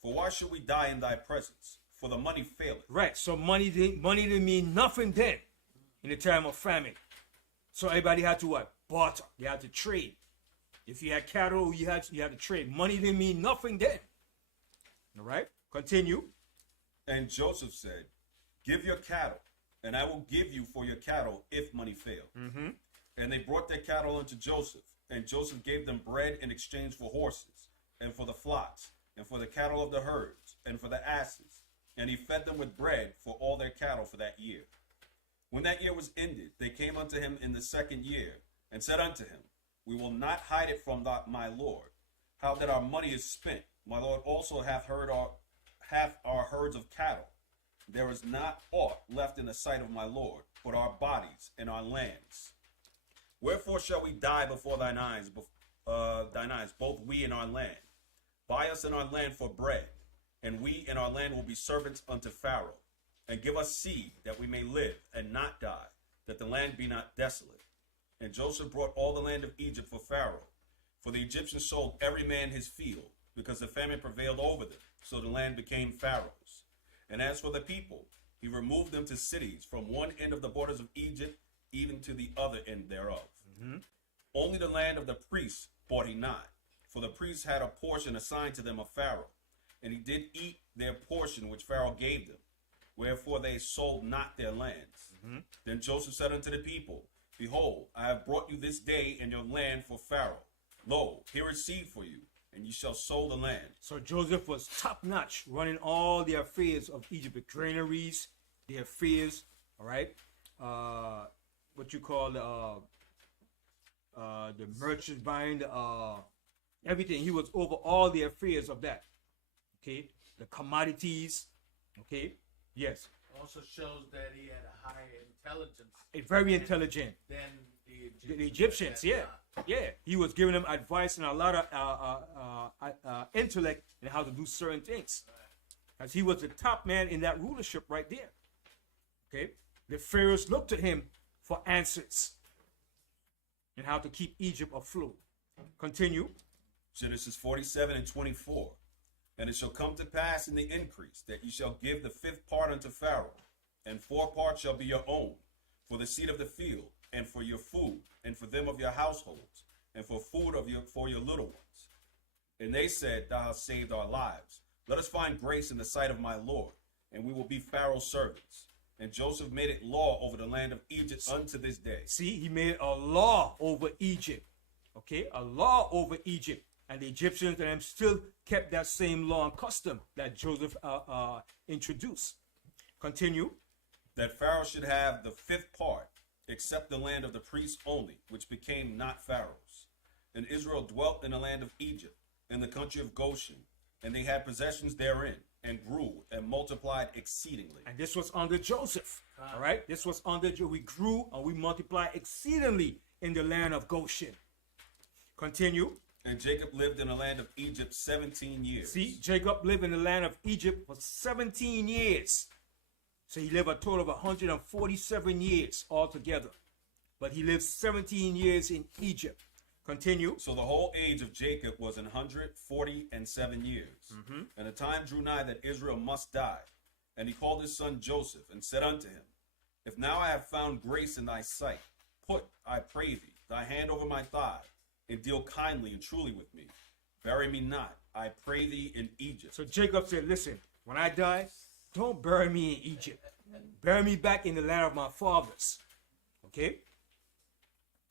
for why should we die in thy presence? For the money faileth. Right, so money didn't mean nothing then in the time of famine. So everybody had to what? Barter. They had to trade. If you had cattle, you had to trade. Money didn't mean nothing then. All right, continue. And Joseph said, Give your cattle, and I will give you for your cattle if money fail. And they brought their cattle unto Joseph, And Joseph gave them bread in exchange for horses, and for the flocks, and for the cattle of the herds, and for the asses. And he fed them with bread for all their cattle for that year. When that year was ended, they came unto him in the second year, and said unto him, We will not hide it from my lord, how that our money is spent. My lord also hath our herds of cattle. There is not aught left in the sight of my lord, but our bodies and our lands. Wherefore shall we die before thine eyes, both we and our land? Buy us and our land for bread, and we and our land will be servants unto Pharaoh. And give us seed, that we may live and not die, that the land be not desolate. And Joseph brought all the land of Egypt for Pharaoh. For the Egyptians sold every man his field, because the famine prevailed over them, so the land became Pharaoh's. And as for the people, he removed them to cities from one end of the borders of Egypt, even to the other end thereof. Only the land of the priests bought he not, for the priests had a portion assigned to them of Pharaoh, and he did eat their portion which Pharaoh gave them, wherefore they sold not their lands. Then Joseph said unto the people, Behold, I have brought you this day and your land for Pharaoh. Lo, here is seed for you, and ye shall sow the land. So Joseph was top notch, running all the affairs of Egypt, the granaries, the affairs, all right? What you call the merchants buying everything. He was over all the affairs of that. Okay, the commodities. Okay, yes. Also shows that he had a high intelligence. Very intelligent. Than The Egyptians, yeah. Yeah, he was giving them advice and a lot of intellect in how to do certain things. As he was the top man in that rulership right there. Okay, the pharaohs looked to him for answers and how to keep Egypt afloat. Continue. Genesis 47 and 24. And it shall come to pass in the increase that ye shall give the fifth part unto Pharaoh, and 4 parts shall be your own, for the seed of the field, and for your food, and for them of your households, and for food for your little ones. And they said, Thou hast saved our lives. Let us find grace in the sight of my Lord, and we will be Pharaoh's servants. And Joseph made it law over the land of Egypt unto this day. See, he made a law over Egypt. Okay, a law over Egypt. And the Egyptians and them still kept that same law and custom that Joseph introduced. Continue. That Pharaoh should have the 5th part, except the land of the priests only, which became not Pharaoh's. And Israel dwelt in the land of Egypt, in the country of Goshen, and they had possessions therein, and grew and multiplied exceedingly. And this was under Joseph. All right, this was under Joseph. We grew and we multiplied exceedingly in the land of Goshen. Continue. And Jacob lived in the land of Egypt 17 years. See, Jacob lived in the land of Egypt for 17 years. So he lived a total of 147 years altogether. But he lived 17 years in Egypt. Continue. So the whole age of Jacob was 147 years. And the time drew nigh that Israel must die. And he called his son Joseph, and said unto him, If now I have found grace in thy sight, put, I pray thee, thy hand over my thigh, and deal kindly and truly with me. Bury me not, I pray thee, in Egypt. So Jacob said, listen, when I die, don't bury me in Egypt. Bury me back in the land of my fathers. Okay?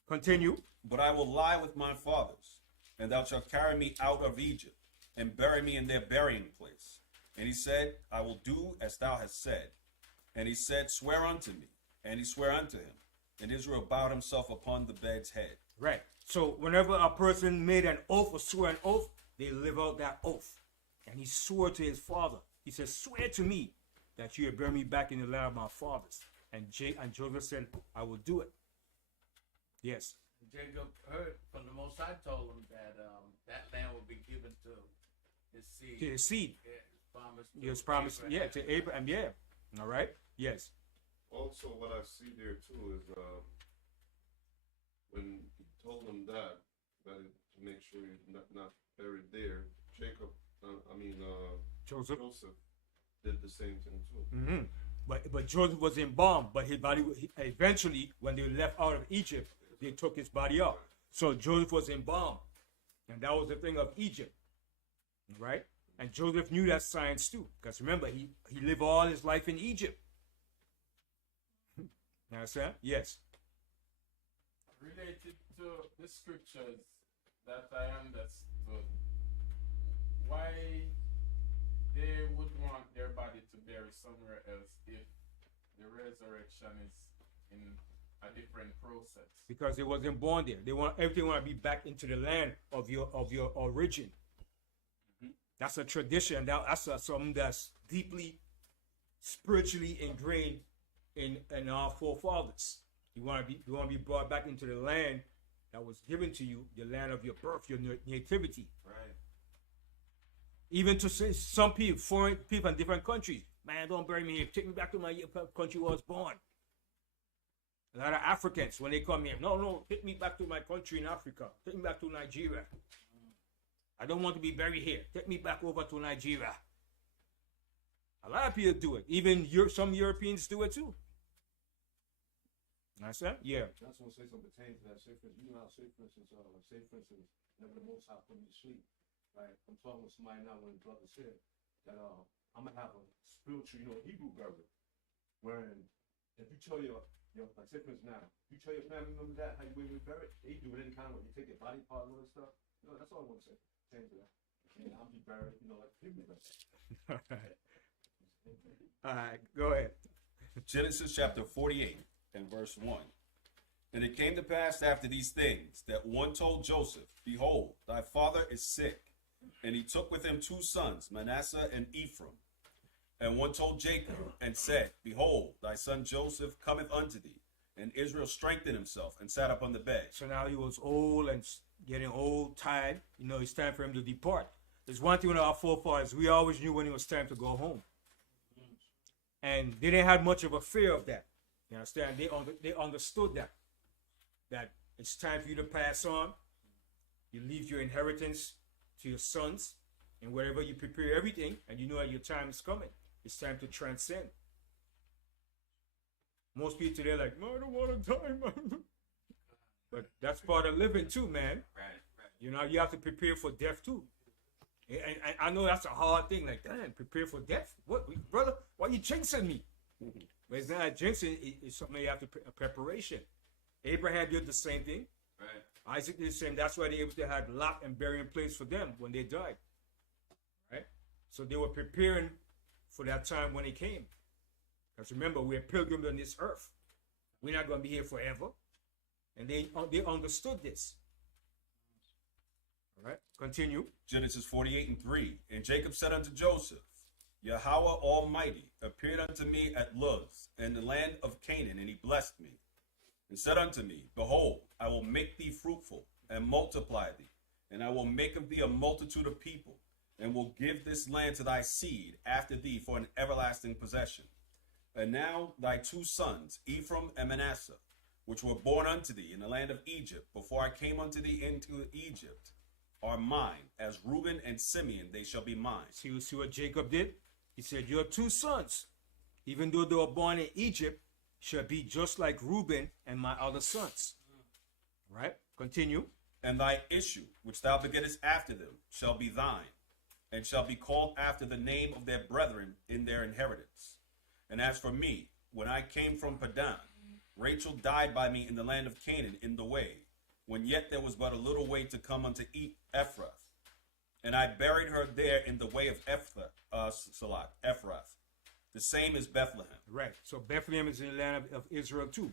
Continue. But I will lie with my fathers, and thou shalt carry me out of Egypt, and bury me in their burying place. And he said, I will do as thou hast said. And he said, Swear unto me. And he sware unto him. And Israel bowed himself upon the bed's head. Right. So whenever a person made an oath or swore an oath, they live out that oath. And he swore to his father. He said, Swear to me that you will bury me back in the land of my fathers. And Joseph said, I will do it. Yes. Jacob heard from the Most High, told him that that land will be given to his seed. To his seed. Yeah, He was promised, Abraham. yeah, to Abraham, yeah. All right. Yes. Also, what I see there too is when he told him that to make sure he's not buried there, Joseph. did the same thing too. But Joseph was embalmed, but his body, eventually, when they left out of Egypt, they took his body up. So Joseph was embalmed. And that was the thing of Egypt. Right? And Joseph knew that science too. Because remember, he lived all his life in Egypt. You understand? Yes. Related to the scriptures that I understood, why they would want their body to bury somewhere else if the resurrection is in a different process? Because they wasn't born there. They want everything want to be back into the land of your origin. That's a tradition. That's something that's deeply spiritually ingrained in our forefathers. You want to be brought back into the land that was given to you, the land of your birth, your nativity. Right. Even to say some people, foreign people in different countries, man, don't bury me here. Take me back to my country where I was born. A lot of Africans, when they come here, no, take me back to my country in Africa. Take me back to Nigeria. I don't want to be buried here. Take me back over to Nigeria. A lot of people do it. Even some Europeans do it too. Understand? Yeah. I just want to say something pertaining to that. Say for instance, never the Most High put me to sleep. Right? I'm talking with somebody now, when the brother said that I'm gonna have a spiritual, Hebrew burial. Wherein if you tell your like say for instance now, you tell your family members that how you be buried, they do it any kind of way. You take their body part and all that stuff. That's all I want to say. Pertaining to that. And I'll be buried, like Hebrew buried. All right, go ahead. Genesis chapter 48 and verse 1. And it came to pass after these things that one told Joseph, Behold, thy father is sick. And he took with him 2 sons, Manasseh and Ephraim. And one told Jacob and said, Behold, thy son Joseph cometh unto thee. And Israel strengthened himself and sat upon the bed. So now he was old and getting old, tired. It's time for him to depart. There's one thing with our forefathers, we always knew when it was time to go home. And they didn't have much of a fear of that. You understand? They understood that it's time for you to pass on. You leave your inheritance to your sons, and wherever you prepare everything, and you know that your time is coming. It's time to transcend. Most people today are like, no, I don't want to die, man. But that's part of living too, man. Right. You have to prepare for death too. And I know that's a hard thing. Like, damn, prepare for death? What, brother? Why are you jinxing me? But it's not jinxing. It's something you have to preparation. Abraham did the same thing. Right. Isaac did the same. That's why they able to have lot and burying place for them when they died. Right? So they were preparing for that time when it came. Because remember, we're pilgrims on this earth. We're not going to be here forever. And they understood this. All right, continue. Genesis 48 and 3. And Jacob said unto Joseph, Yahweh Almighty appeared unto me at Luz in the land of Canaan, and he blessed me. And said unto me, Behold, I will make thee fruitful, and multiply thee, and I will make of thee a multitude of people, and will give this land to thy seed after thee for an everlasting possession. And now thy 2 sons, Ephraim and Manasseh, which were born unto thee in the land of Egypt, before I came unto thee into Egypt, are mine. As Reuben and Simeon, they shall be mine. See what Jacob did? He said, your 2 sons, even though they were born in Egypt, shall be just like Reuben and my other sons. Right? Continue. And thy issue, which thou begettest after them, shall be thine, and shall be called after the name of their brethren in their inheritance. And as for me, when I came from Padan, Rachel died by me in the land of Canaan in the way, when yet there was but a little way to come unto Ephrath. And I buried her there in the way of Ephrath. The same is Bethlehem. Right. So Bethlehem is in the land of Israel too.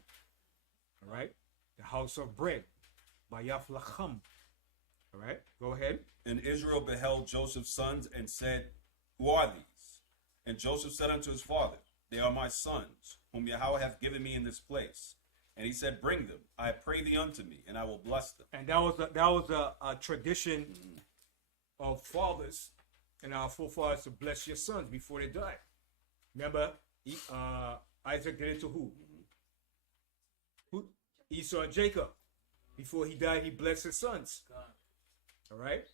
All right. The house of bread. Bayaflacham. All right. Go ahead. And Israel beheld Joseph's sons and said, Who are these? And Joseph said unto his father, They are my sons, whom Yahweh hath given me in this place. And he said, Bring them, I pray thee unto me, and I will bless them. And that was a tradition of fathers and our forefathers to bless your sons before they died. Remember, Isaac did it to who? Who? Esau and Jacob. Before he died, he blessed his sons. All right.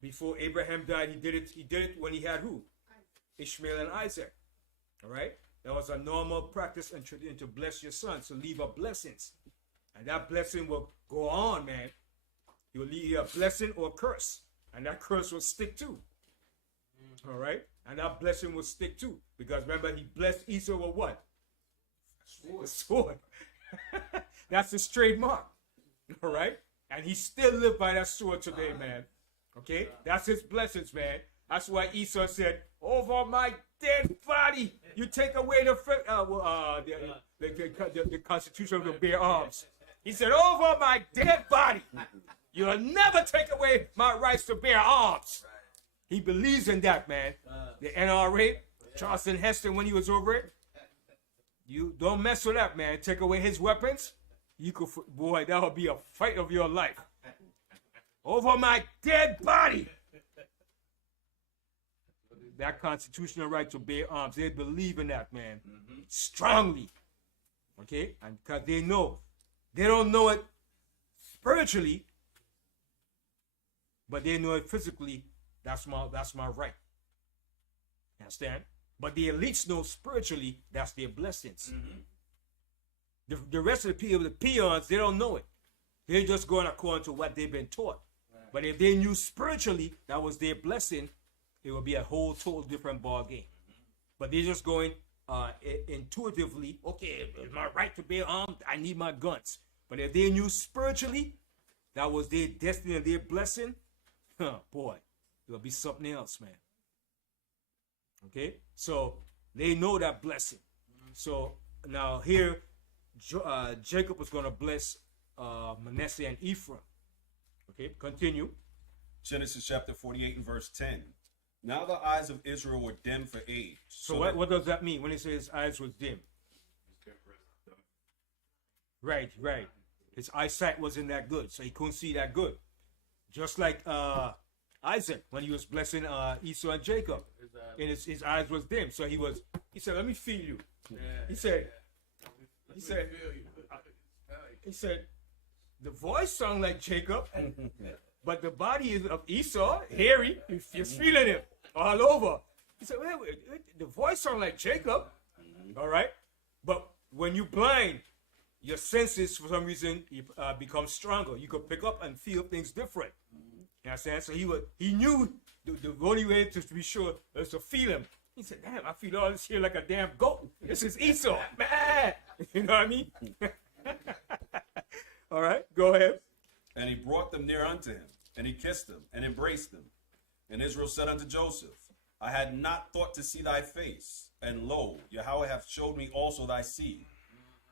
Before Abraham died, he did it when he had who? Ishmael and Isaac. All right. That was a normal practice and tradition to bless your sons, to leave up blessings, and that blessing will go on, man. You'll leave a blessing or a curse, and that curse will stick too. All right. And that blessing will stick too. Because remember, he blessed Esau with what? A sword. That's his trademark. All right? And he still lived by that sword today, man. Okay? That's his blessings, man. That's why Esau said, over my dead body, you take away the constitution of the bare arms. He said, over my dead body, you'll never take away my rights to bear arms. He believes in that, man. The NRA, Charleston Heston, when he was over it, you don't mess with that, man. Take away his weapons, you could, boy, that would be a fight of your life. Over my dead body. That constitutional right to bear arms, they believe in that, man, strongly. Okay, and because they know, they don't know it spiritually, but they know it physically. That's my right. Understand? But the elites know spiritually that's their blessings. The rest of the people, the peons, they don't know it. They're just going according to what they've been taught. Right. But if they knew spiritually that was their blessing, it would be a whole total different ball game. But they're just going intuitively, okay, it's my right to bear arms, I need my guns. But if they knew spiritually that was their destiny and their blessing, boy, it would be something else, man. Okay? So they know that blessing. So now here, Jacob was going to bless Manasseh and Ephraim. Okay, continue. Genesis chapter 48 and verse 10. Now the eyes of Israel were dim for age. So what does that mean when it says eyes was dim? Right. His eyesight wasn't that good, so he couldn't see that good. Just like Isaac, when he was blessing Esau and Jacob, and his eyes was dim. So he said, let me feel you. He said, the voice sounds like Jacob, but the body is of Esau, hairy. You're feeling it all over. He said, wait, the voice sounds like Jacob. All right. But when you're blind, your senses, for some reason, become stronger. You could pick up and feel things different. You know what I'm saying? So he knew the only way to be sure was to feel him. He said, damn, I feel all this here like a damn goat. This is Esau. Man. You know what I mean? All right, go ahead. And he brought them near unto him, and he kissed them, and embraced them. And Israel said unto Joseph, I had not thought to see thy face, and lo, Yahweh hath showed me also thy seed.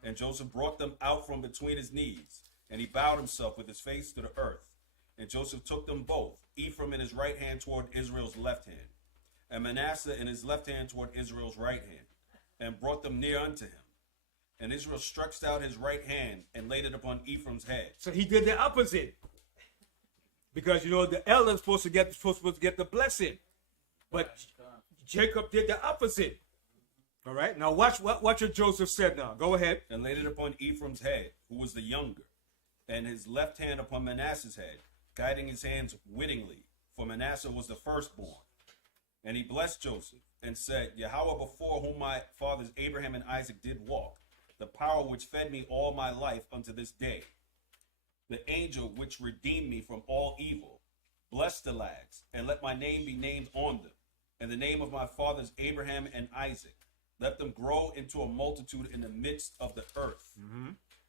And Joseph brought them out from between his knees, and he bowed himself with his face to the earth. And Joseph took them both, Ephraim in his right hand toward Israel's left hand, and Manasseh in his left hand toward Israel's right hand, and brought them near unto him. And Israel stretched out his right hand and laid it upon Ephraim's head. So he did the opposite. Because, the elder is supposed to get the blessing. But Jacob did the opposite. All right? Now watch what Joseph said now. Go ahead. And laid it upon Ephraim's head, who was the younger, and his left hand upon Manasseh's head, guiding his hands wittingly, for Manasseh was the firstborn. And he blessed Joseph, and said, Yahweh, before whom my fathers Abraham and Isaac did walk, the power which fed me all my life unto this day, the angel which redeemed me from all evil, bless the lads, and let my name be named on them, and the name of my fathers Abraham and Isaac. Let them grow into a multitude in the midst of the earth.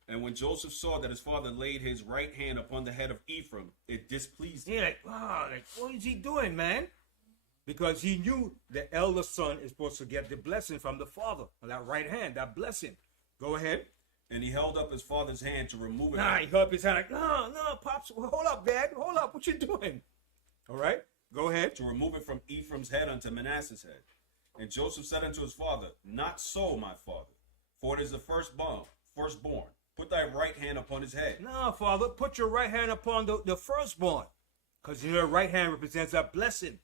And when Joseph saw that his father laid his right hand upon the head of Ephraim, it displeased him. What is he doing, man? Because he knew the elder son is supposed to get the blessing from the father, that right hand, that blessing. Go ahead. And he held up his father's hand to remove it. He held up his hand like, no, Pops, hold up, Dad. Hold up, what you doing? All right, go ahead. To remove it from Ephraim's head unto Manasseh's head. And Joseph said unto his father, Not so, my father, for it is the firstborn. Put thy right hand upon his head. No, Father, put your right hand upon the firstborn. Because your right hand represents that blessing.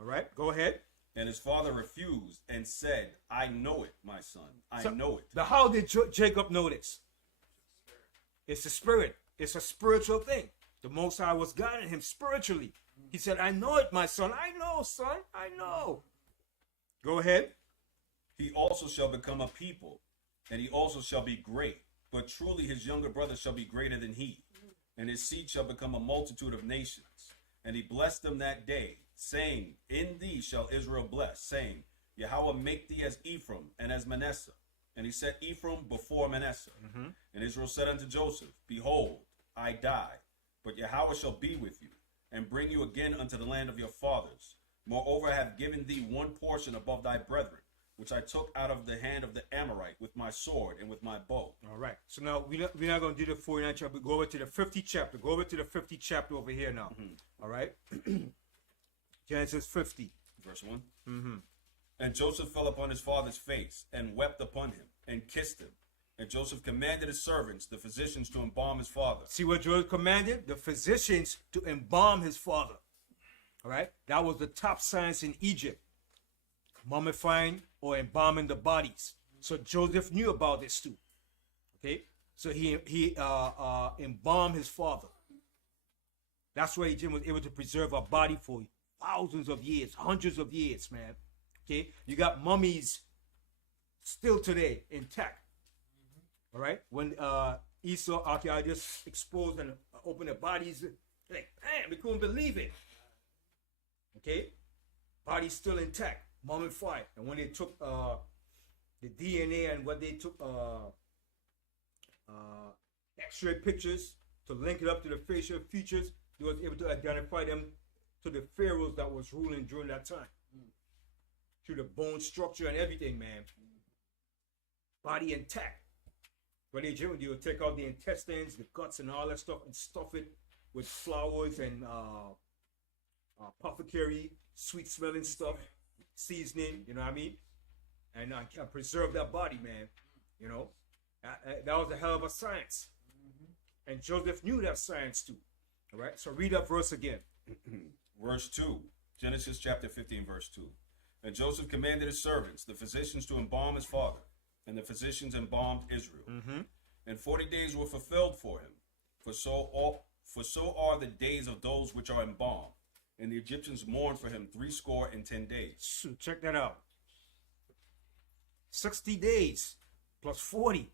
All right, go ahead. And his father refused and said, I know it, my son. I know it. But how did Jacob know this? It's the spirit. It's a spiritual thing. The Most High was guiding him spiritually. He said, I know it, my son. I know, son. I know. Go ahead. He also shall become a people, and he also shall be great. But truly his younger brother shall be greater than he, and his seed shall become a multitude of nations. And he blessed them that day, saying, In thee shall Israel bless, saying, Yahweh make thee as Ephraim and as Manasseh. And he set Ephraim before Manasseh. And Israel said unto Joseph, Behold, I die. But Yahweh shall be with you, and bring you again unto the land of your fathers. Moreover, I have given thee one portion above thy brethren, which I took out of the hand of the Amorite with my sword and with my bow. All right. So now we're not going to do the 49th chapter. Go over to the 50th chapter. Go over to the 50th chapter over here now. All right. Genesis 50. Verse 1. And Joseph fell upon his father's face, and wept upon him, and kissed him. And Joseph commanded his servants, the physicians, to embalm his father. See what Joseph commanded? The physicians to embalm his father. All right. That was the top science in Egypt. Mummifying or embalming the bodies. So Joseph knew about this too. Okay. So he embalmed his father. That's why Egypt was able to preserve a body for thousands of years, hundreds of years, man. Okay. You got mummies still today intact. All right. When Esau archaeologists exposed and opened the bodies, like, man, we couldn't believe it. Okay. Bodies still intact, mummified. And when they took the DNA and what they took X-ray pictures to link it up to the facial features, they was able to identify them to the pharaohs that was ruling during that time. Through the bone structure and everything, man. Body intact. What they do, they would take out the intestines, the guts, and all that stuff, and stuff it with flowers and apothecary, sweet-smelling stuff, seasoning. You know what I mean? And preserve that body, man. You know, that was a hell of a science. And Joseph knew that science too. All right. So read that verse again. Verse 2. Genesis chapter 15, verse 2. And Joseph commanded his servants, the physicians, to embalm his father. And the physicians embalmed Israel. And 40 days were fulfilled for him. For so are the days of those which are embalmed. And the Egyptians mourned for him 60 days. So check that out. 60 days plus 40.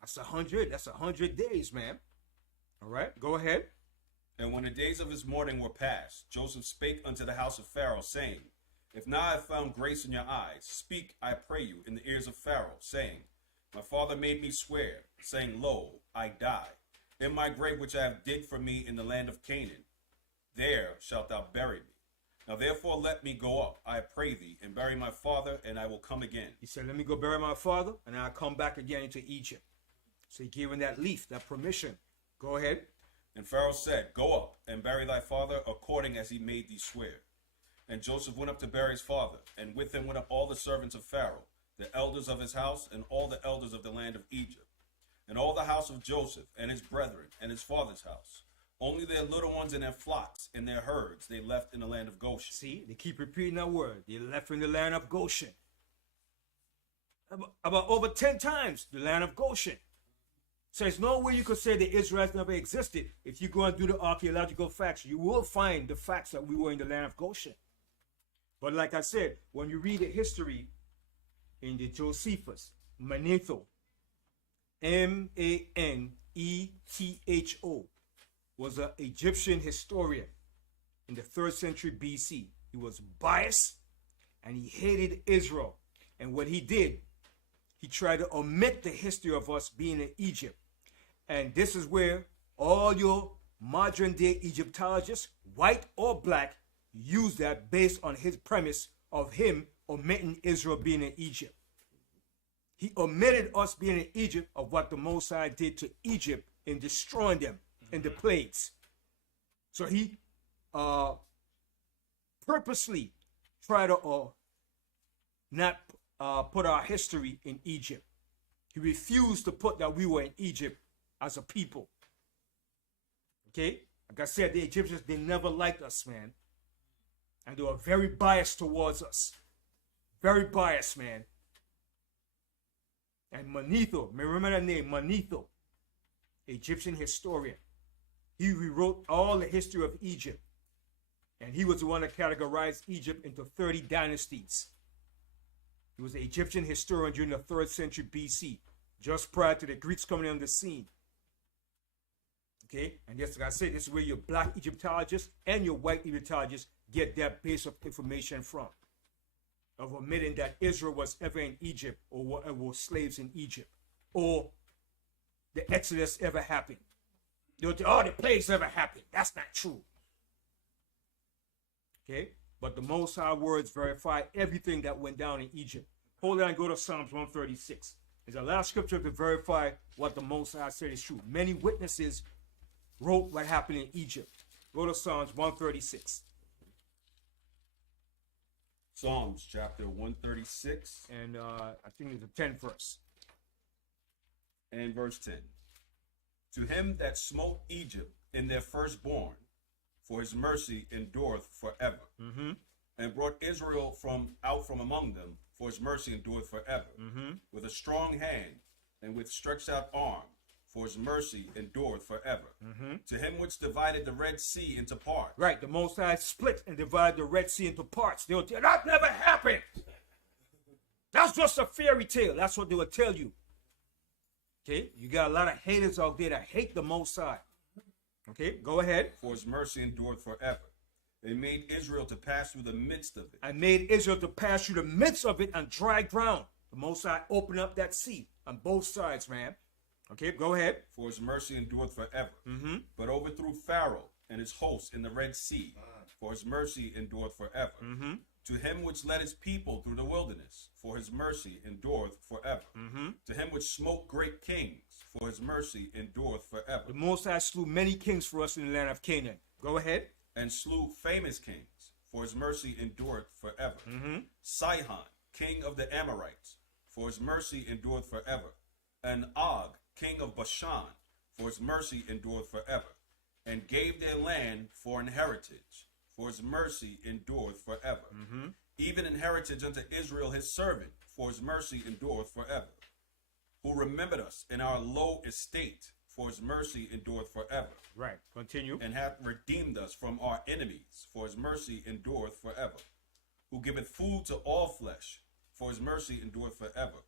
That's 100. That's 100 days, man. All right. Go ahead. And when the days of his mourning were past, Joseph spake unto the house of Pharaoh, saying, If now I have found grace in your eyes, speak, I pray you, in the ears of Pharaoh, saying, My father made me swear, saying, Lo, I die. In my grave which I have digged for me in the land of Canaan, there shalt thou bury me. Now therefore let me go up, I pray thee, and bury my father, and I will come again. He said, let me go bury my father, and I'll come back again into Egypt. So he gave him that leaf, that permission. Go ahead. And Pharaoh said, Go up, and bury thy father, according as he made thee swear. And Joseph went up to bury his father, and with him went up all the servants of Pharaoh, the elders of his house, and all the elders of the land of Egypt, and all the house of Joseph, and his brethren, and his father's house. Only their little ones and their flocks and their herds they left in the land of Goshen. See, they keep repeating that word. They left in the land of Goshen. About over 10 times the land of Goshen. So there's no way you could say the Israelites never existed. If you go and do the archaeological facts, you will find the facts that we were in the land of Goshen. But like I said, when you read the history in the Josephus, Manetho, Manetho, was an Egyptian historian in the 3rd century BC. He was biased and he hated Israel. And what he did, he tried to omit the history of us being in Egypt. And this is where all your modern day Egyptologists, white or black, use that based on his premise of him omitting Israel being in Egypt. He omitted us being in Egypt of what the Most High did to Egypt in destroying them in the plagues. So he purposely tried to not put our history in Egypt. He refused to put that we were in Egypt as a people. Okay? Like I said, the Egyptians, they never liked us, man. And they were very biased towards us. Very biased, man. And Manetho, remember that name, Manetho, Egyptian historian. He rewrote all the history of Egypt. And he was the one that categorized Egypt into 30 dynasties. He was an Egyptian historian during the 3rd century BC, just prior to the Greeks coming on the scene. Okay? And just like I said, this is where your black Egyptologists and your white Egyptologists get their base of information from. Of omitting that Israel was ever in Egypt or were slaves in Egypt. Or the Exodus ever happened. They'll say, oh, the plagues never happened. That's not true. Okay? But the Most High words verify everything that went down in Egypt. Hold on and go to Psalms 136. There's a lot of scripture to verify what the Most High said is true. Many witnesses wrote what happened in Egypt. Go to Psalms 136. Psalms chapter 136 And I think it's the 10th verse. and verse 10. To him that smote Egypt in their firstborn, for his mercy endureth forever. And brought Israel out from among them, for his mercy endureth forever. With a strong hand and with stretched out arm, for his mercy endureth forever. To him which divided the Red Sea into parts. Right, the Most High split and divided the Red Sea into parts. They'll tell that never happened. That's just a fairy tale. That's what they will tell you. Okay, you got a lot of haters out there that hate the Most High. Okay, go ahead. For his mercy endureth forever. They made Israel to pass through the midst of it. I made Israel to pass through the midst of it on dry ground. The Most High opened up that sea on both sides, man. Okay, go ahead. For his mercy endureth forever. But overthrew Pharaoh and his hosts in the Red Sea. For his mercy endureth forever. To him which led his people through the wilderness, for his mercy endureth forever. To him which smote great kings, for his mercy endureth forever. The Most High slew many kings for us in the land of Canaan. Go ahead. And slew famous kings, for his mercy endureth forever. Sihon, king of the Amorites, for his mercy endureth forever. And Og, king of Bashan, for his mercy endureth forever. And gave their land for an heritage, for his mercy endureth forever. Even an heritage unto Israel his servant, for his mercy endureth forever. Who remembered us in our low estate, for his mercy endureth forever. Right, continue. And hath redeemed us from our enemies, for his mercy endureth forever. Who giveth food to all flesh, for his mercy endureth forever.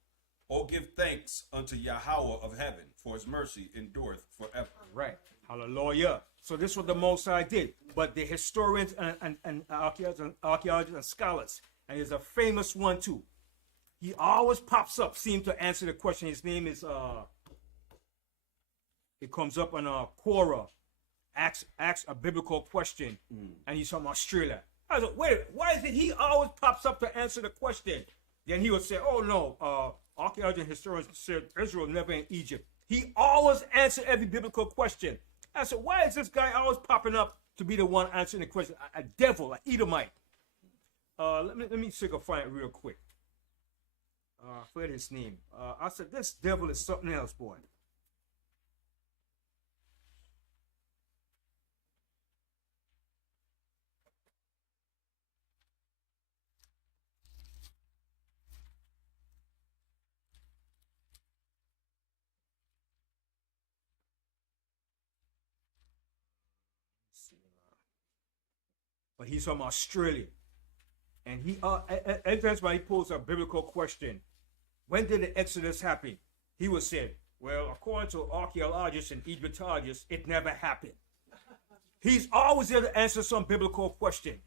O give thanks unto Yahweh of heaven, for his mercy endureth forever. Right, hallelujah. So this is what the Most High did. But the historians and archaeologists and scholars, and there's a famous one too. He always pops up, seems to answer the question. His name is it comes up on Quora, asks a biblical question, and he's from Australia. I was like, wait, why is it he always pops up to answer the question? Then he would say, oh no, archaeologists and historians said Israel never in Egypt. He always answered every biblical question. I said, why is this guy always popping up to be the one answering the question? A devil, an Edomite. Let me see if I can find it real quick. I forget his name. I said, this devil is something else, boy. But he's from Australia. And he, every time he poses a biblical question, when did the Exodus happen? He would say, well, according to archaeologists and Egyptologists, it never happened. He's always there to answer some biblical question.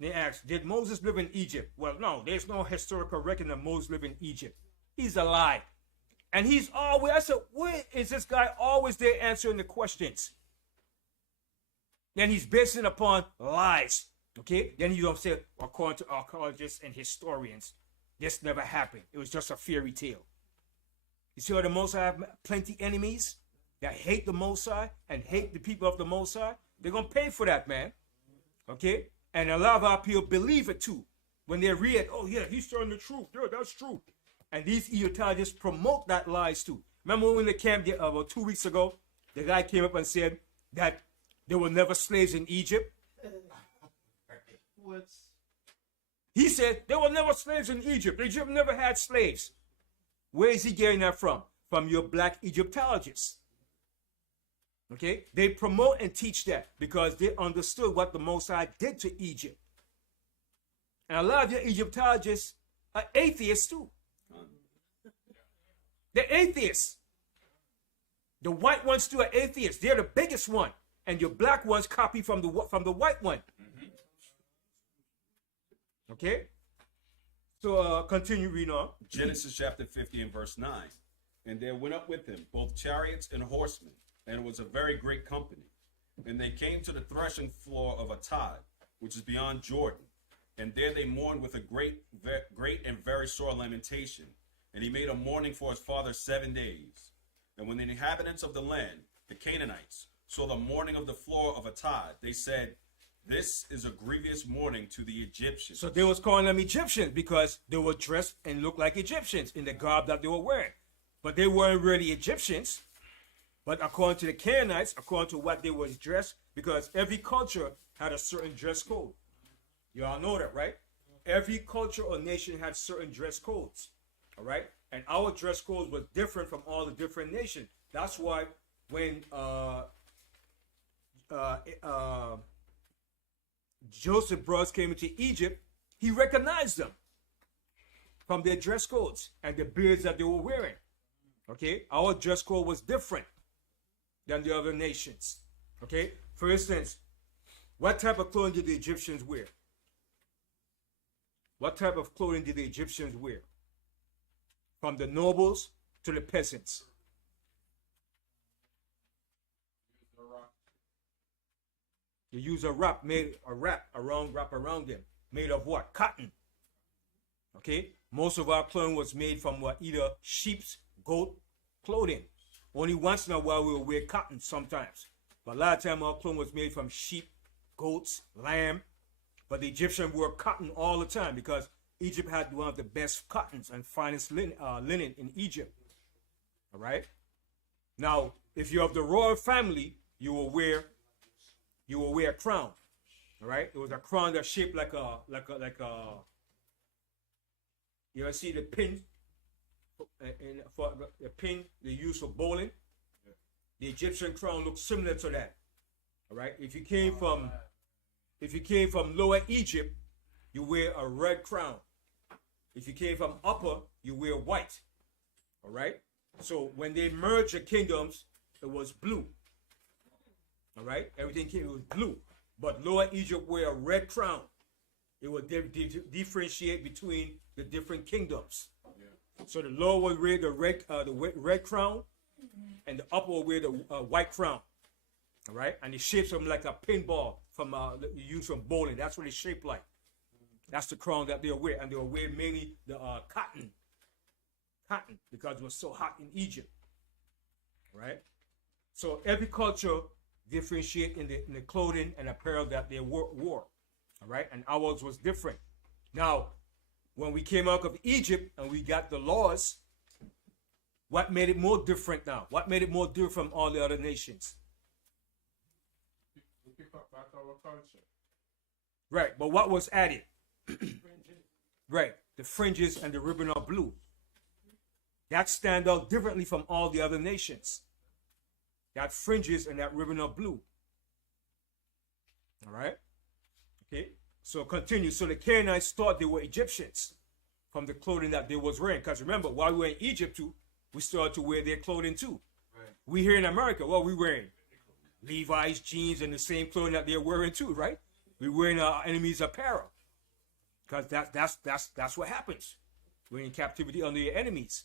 They ask, did Moses live in Egypt? Well, no, there's no historical record that Moses lived in Egypt. He's a lie. And he's always, I said, where is this guy always there answering the questions? Then he's basing upon lies. Okay? Then you don't say, according to archaeologists and historians, this never happened. It was just a fairy tale. You see how the Most High have plenty enemies that hate the Most High and hate the people of the Most High? They're going to pay for that, man. Okay? And a lot of our people believe it too. When they read, oh yeah, he's telling the truth. Yeah, that's true. And these Egyptologists promote that lies too. Remember when they came there about 2 weeks ago? The guy came up and said that there were never slaves in Egypt. What? He said there were never slaves in Egypt. Egypt never had slaves. Where is he getting that from? From your black Egyptologists. Okay? They promote and teach that because they understood what the Most High did to Egypt. And a lot of your Egyptologists are atheists too. They're atheists. The white ones too are atheists. They're the biggest one. And your black ones copy from the white one. Okay? So continue reading on. Genesis chapter 50 and verse 9. And there went up with him both chariots and horsemen, and it was a very great company. And they came to the threshing floor of H.O.D., which is beyond Jordan. And there they mourned with a great and very sore lamentation. And he made a mourning for his father 7 days. And when the inhabitants of the land, the Canaanites, saw the mourning of the floor of H.O.D., they said, "This is a grievous mourning to the Egyptians." So they was calling them Egyptians because they were dressed and looked like Egyptians in the garb that they were wearing. But they weren't really Egyptians. But according to the Canaanites, according to what they was dressed, because every culture had a certain dress code. You all know that, right? Every culture or nation had certain dress codes. All right? And our dress code was different from all the different nations. That's why when Joseph's brothers came into Egypt, he recognized them from their dress codes and the beards that they were wearing. Okay? Our dress code was different than the other nations. Okay? For instance, what type of clothing did the Egyptians wear? What type of clothing did the Egyptians wear? From the nobles to the peasants. You use a wrap around them. Made of what? Cotton. Okay? Most of our clothing was made from what? Either sheep's, goat clothing. Only once in a while we will wear cotton sometimes. But a lot of time our clothing was made from sheep, goats, lamb. But the Egyptians wore cotton all the time because Egypt had one of the best cottons and finest linen in Egypt. All right? Now, if you're of the royal family, you will wear a crown. All right? It was a crown that's shaped like a you ever see the pin? For the pin they use for bowling? The Egyptian crown looks similar to that. All right? If you came from Lower Egypt, you wear a red crown. If you came from Upper, you wear white. All right? So when they merged the kingdoms, it was blue. All right? Everything came, it was blue. But Lower Egypt wear a red crown. It would differentiate between the different kingdoms. Yeah. So the lower would wear the red crown, and the upper would wear the white crown. All right? And it shapes them like a pinball from you use from bowling. That's what it's shaped like. That's the crown that they'll wear. And they'll wear mainly the cotton. Cotton, because it was so hot in Egypt. Right? So every culture differentiate in the clothing and apparel that they wore. All right? And ours was different. Now, when we came out of Egypt and we got the laws, what made it more different now? What made it more different from all the other nations? We pick up back our culture. Right, but what was added? Right, the fringes and the ribbon of blue. That stand out differently from all the other nations. That fringes and that ribbon of blue. All right? Okay, so continue. So the Canaanites thought they were Egyptians from the clothing that they was wearing. Because remember, while we were in Egypt too, we started to wear their clothing too. Right. We here in America, what are we wearing? Levi's jeans and the same clothing that they're wearing too, right? We're wearing our enemies' apparel. Because that's what happens. We're in captivity under your enemies.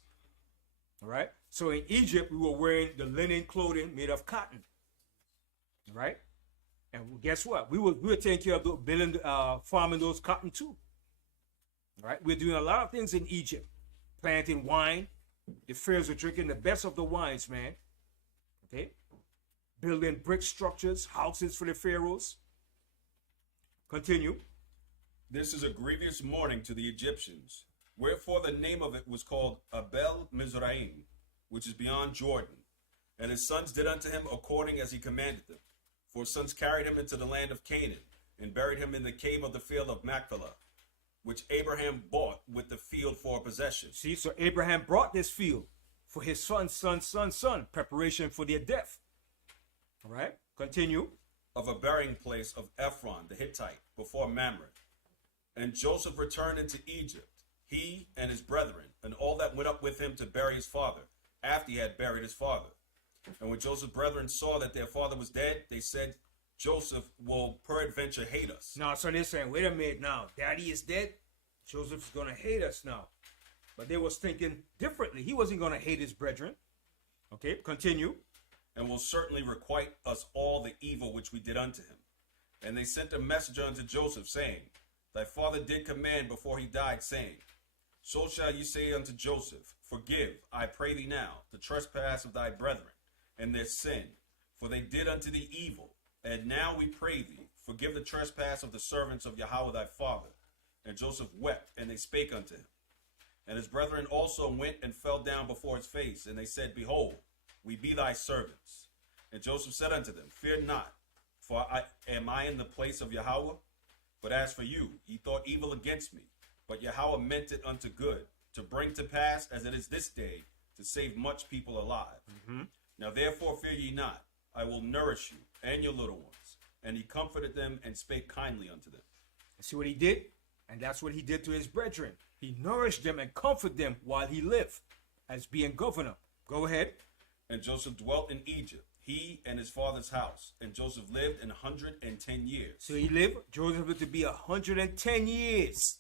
All right? So in Egypt, we were wearing the linen clothing made of cotton. All right? And guess what? We were taking care of the farming those cotton too. All right? We're doing a lot of things in Egypt. Planting wine. The pharaohs were drinking the best of the wines, man. Okay? Building brick structures, houses for the pharaohs. Continue. This is a grievous mourning to the Egyptians. Wherefore the name of it was called Abel Mizraim, which is beyond Jordan. And his sons did unto him according as he commanded them. For his sons carried him into the land of Canaan, and buried him in the cave of the field of Machpelah, which Abraham bought with the field for a possession. See, so Abraham brought this field for his son, preparation for their death. All right, continue. Of a burying place of Ephron the Hittite before Mamre. And Joseph returned into Egypt, he and his brethren, and all that went up with him to bury his father, after he had buried his father. And when Joseph's brethren saw that their father was dead, they said, Joseph will peradventure hate us. Now, so they're saying, wait a minute now, daddy is dead. Joseph's going to hate us now. But they was thinking differently. He wasn't going to hate his brethren. Okay, continue. and will certainly requite us all the evil which we did unto him. And they sent a messenger unto Joseph, saying, Thy father did command before he died, saying, So shall you say unto Joseph, Forgive, I pray thee now, the trespass of thy brethren, and their sin, for they did unto thee evil. And now we pray thee, forgive the trespass of the servants of Yahweh thy father. And Joseph wept, and they spake unto him. And his brethren also went and fell down before his face, and they said, Behold, we be thy servants. And Joseph said unto them, Fear not, for am I in the place of Yahweh? But as for you, ye thought evil against me, but Yahweh meant it unto good, to bring to pass, as it is this day, to save much people alive. Now therefore fear ye not, I will nourish you and your little ones. And he comforted them and spake kindly unto them. See what he did? And that's what he did to his brethren. He nourished them and comforted them while he lived as being governor. Go ahead. And Joseph dwelt in Egypt, he and his father's house. And Joseph lived 110 years. So he lived, Joseph lived to be 110 years.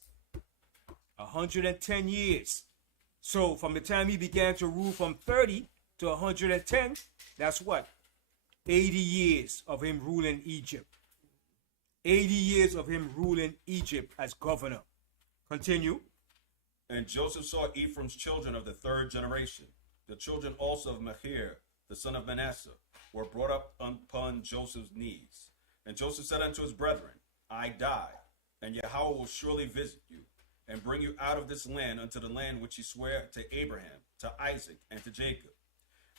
110 years. So from the time he began to rule from 30 to 110, that's what? 80 years of him ruling Egypt. 80 years of him ruling Egypt as governor. Continue. And Joseph saw Ephraim's children of the third generation. The children also of Machir, the son of Manasseh, were brought up upon Joseph's knees. And Joseph said unto his brethren, I die, and Yahweh will surely visit you, and bring you out of this land unto the land which he sware to Abraham, to Isaac, and to Jacob.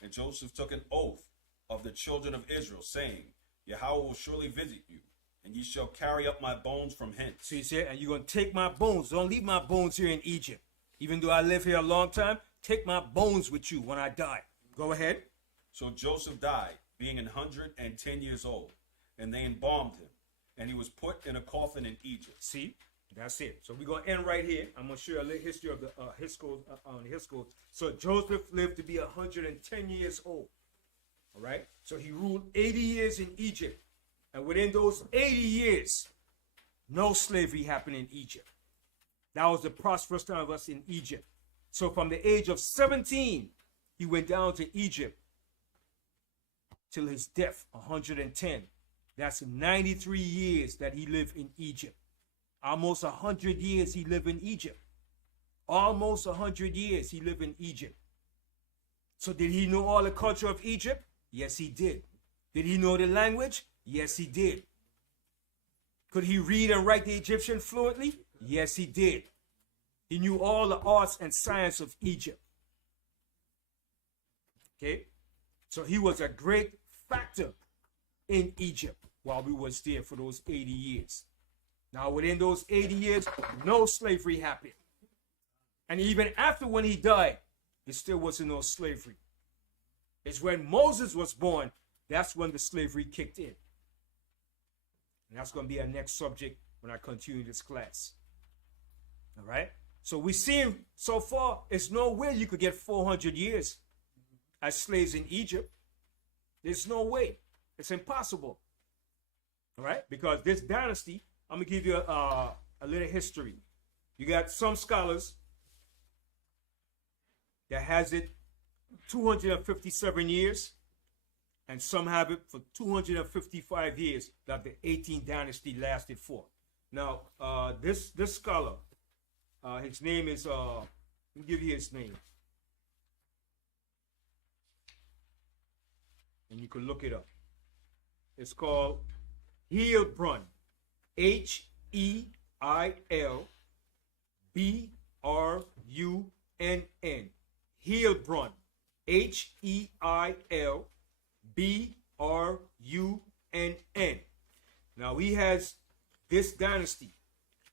And Joseph took an oath of the children of Israel, saying, Yahweh will surely visit you, and ye shall carry up my bones from hence. So he said, and you're going to take my bones. Don't leave my bones here in Egypt. Even though I live here a long time, take my bones with you when I die. Go ahead. So Joseph died, being 110 years old, and they embalmed him, and he was put in a coffin in Egypt. See, that's it. So we're going to end right here. I'm going to show you a little history of the H.O.D.C. So Joseph lived to be 110 years old. All right. So he ruled 80 years in Egypt. And within those 80 years, no slavery happened in Egypt. That was the prosperous time of us in Egypt. So from the age of 17, he went down to Egypt till his death, 110. That's 93 years that he lived in Egypt. Almost 100 years he lived in Egypt. Almost 100 years he lived in Egypt. So did he know all the culture of Egypt? Yes, he did. Did he know the language? Yes, he did. Could he read and write the Egyptian fluently? Yes, he did. He knew all the arts and science of Egypt. Okay? So he was a great factor in Egypt while we was there for those 80 years. Now, within those 80 years, no slavery happened. And even after when he died, there still wasn't no slavery. It's when Moses was born, that's when the slavery kicked in. And that's going to be our next subject when I continue this class. All right? So we see so far, it's no way you could get 400 years as slaves in Egypt. There's no way. It's impossible. All right? Because this dynasty, I'm going to give you a little history. You got some scholars that has it 257 years, and some have it for 255 years that the 18th dynasty lasted for. Now, this scholar, his name is, let me give you his name. And you can look it up. It's called Heilbrunn. Heilbrunn. Heilbrunn. Heilbrunn. Now he has this dynasty,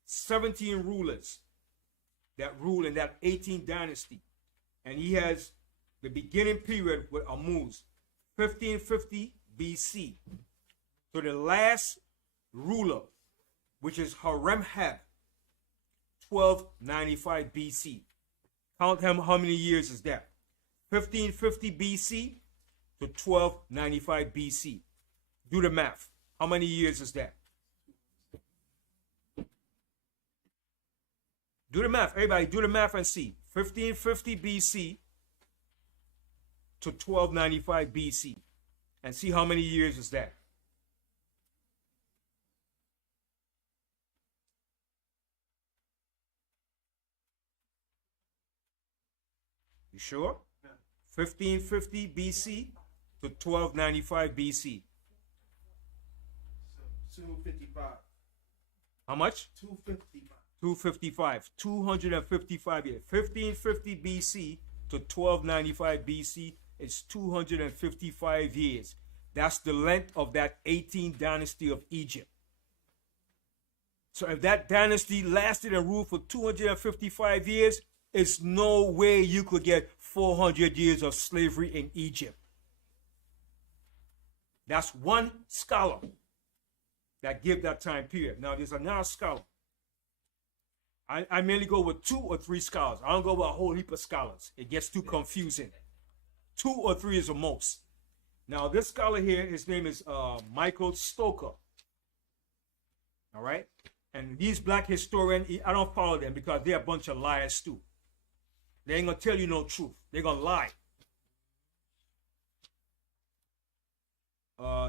17 rulers that rule in that 18th dynasty. And he has the beginning period with Ammuz, 1550 BC. So the last ruler, which is Haremheb, 1295 BC. Count him, how many years is that? 1550 BC to 1295 BC. Do the math. How many years is that? Do the math. Everybody, do the math and see. 1550 BC to 1295 BC. and see how many years is that. You sure? 1550 BC to 1295 BC. 255. How much? 255. 255. 255 years. 1550 BC to 1295 BC is 255 years. That's the length of that 18th dynasty of Egypt. So if that dynasty lasted and ruled for 255 years, it's no way you could get 400 years of slavery in Egypt. That's one scholar that give that time period. Now there's another scholar. I mainly go with 2 or 3 scholars. I don't go with a whole heap of scholars. It gets too confusing. 2 or 3 is the most. Now this scholar here, his name is Michael Stoker. All right? And these black historians, I don't follow them because they're a bunch of liars too. They ain't gonna tell you no truth. They're gonna lie.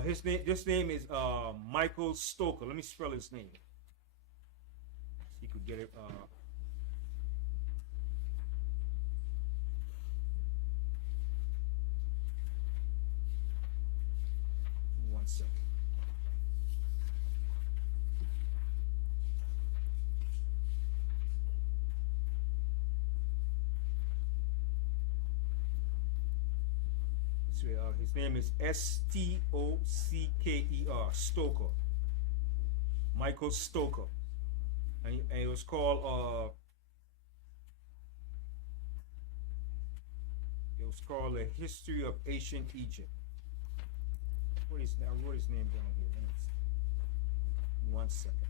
This name is Michael Stoker. Let me spell his name. So you could get it. 1 second. His name is Stocker, Stoker. Michael Stoker. And it was called The History of Ancient Egypt. What is that? I wrote his name down here. 1 second.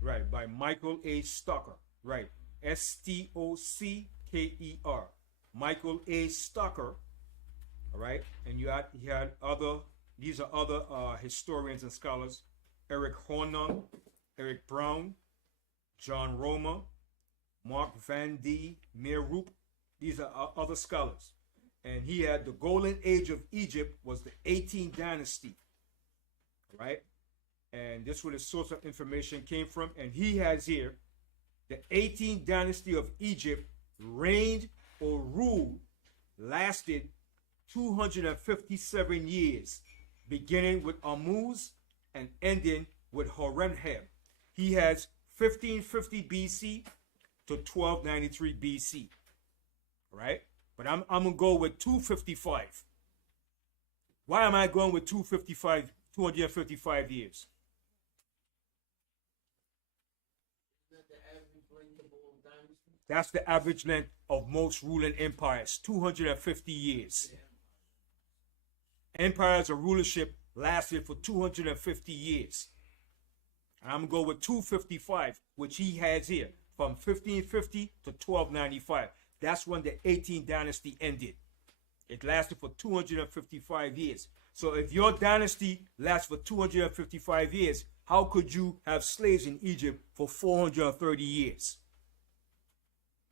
Right, by Michael A. Stocker. Right, Stocker. Michael A. Stocker. All right, and he had other. These are other historians and scholars: Eric Hornung, Eric Brown, John Romer, Mark Van D. Meerup. These are other scholars, and he had the golden age of Egypt was the 18th dynasty. Right. And this is where the source of information came from. And he has here the 18th dynasty of Egypt reigned or ruled, lasted 257 years, beginning with Ammuz and ending with Horemheb. He has 1550 BC to 1293 BC. Right? But I'm going to go with 255. Why am I going with 255 years? That's the average length of most ruling empires, 250 years. Empires of rulership lasted for 250 years. And I'm going to go with 255, which he has here, from 1550 to 1295. That's when the 18th dynasty ended. It lasted for 255 years. So if your dynasty lasts for 255 years, how could you have slaves in Egypt for 430 years?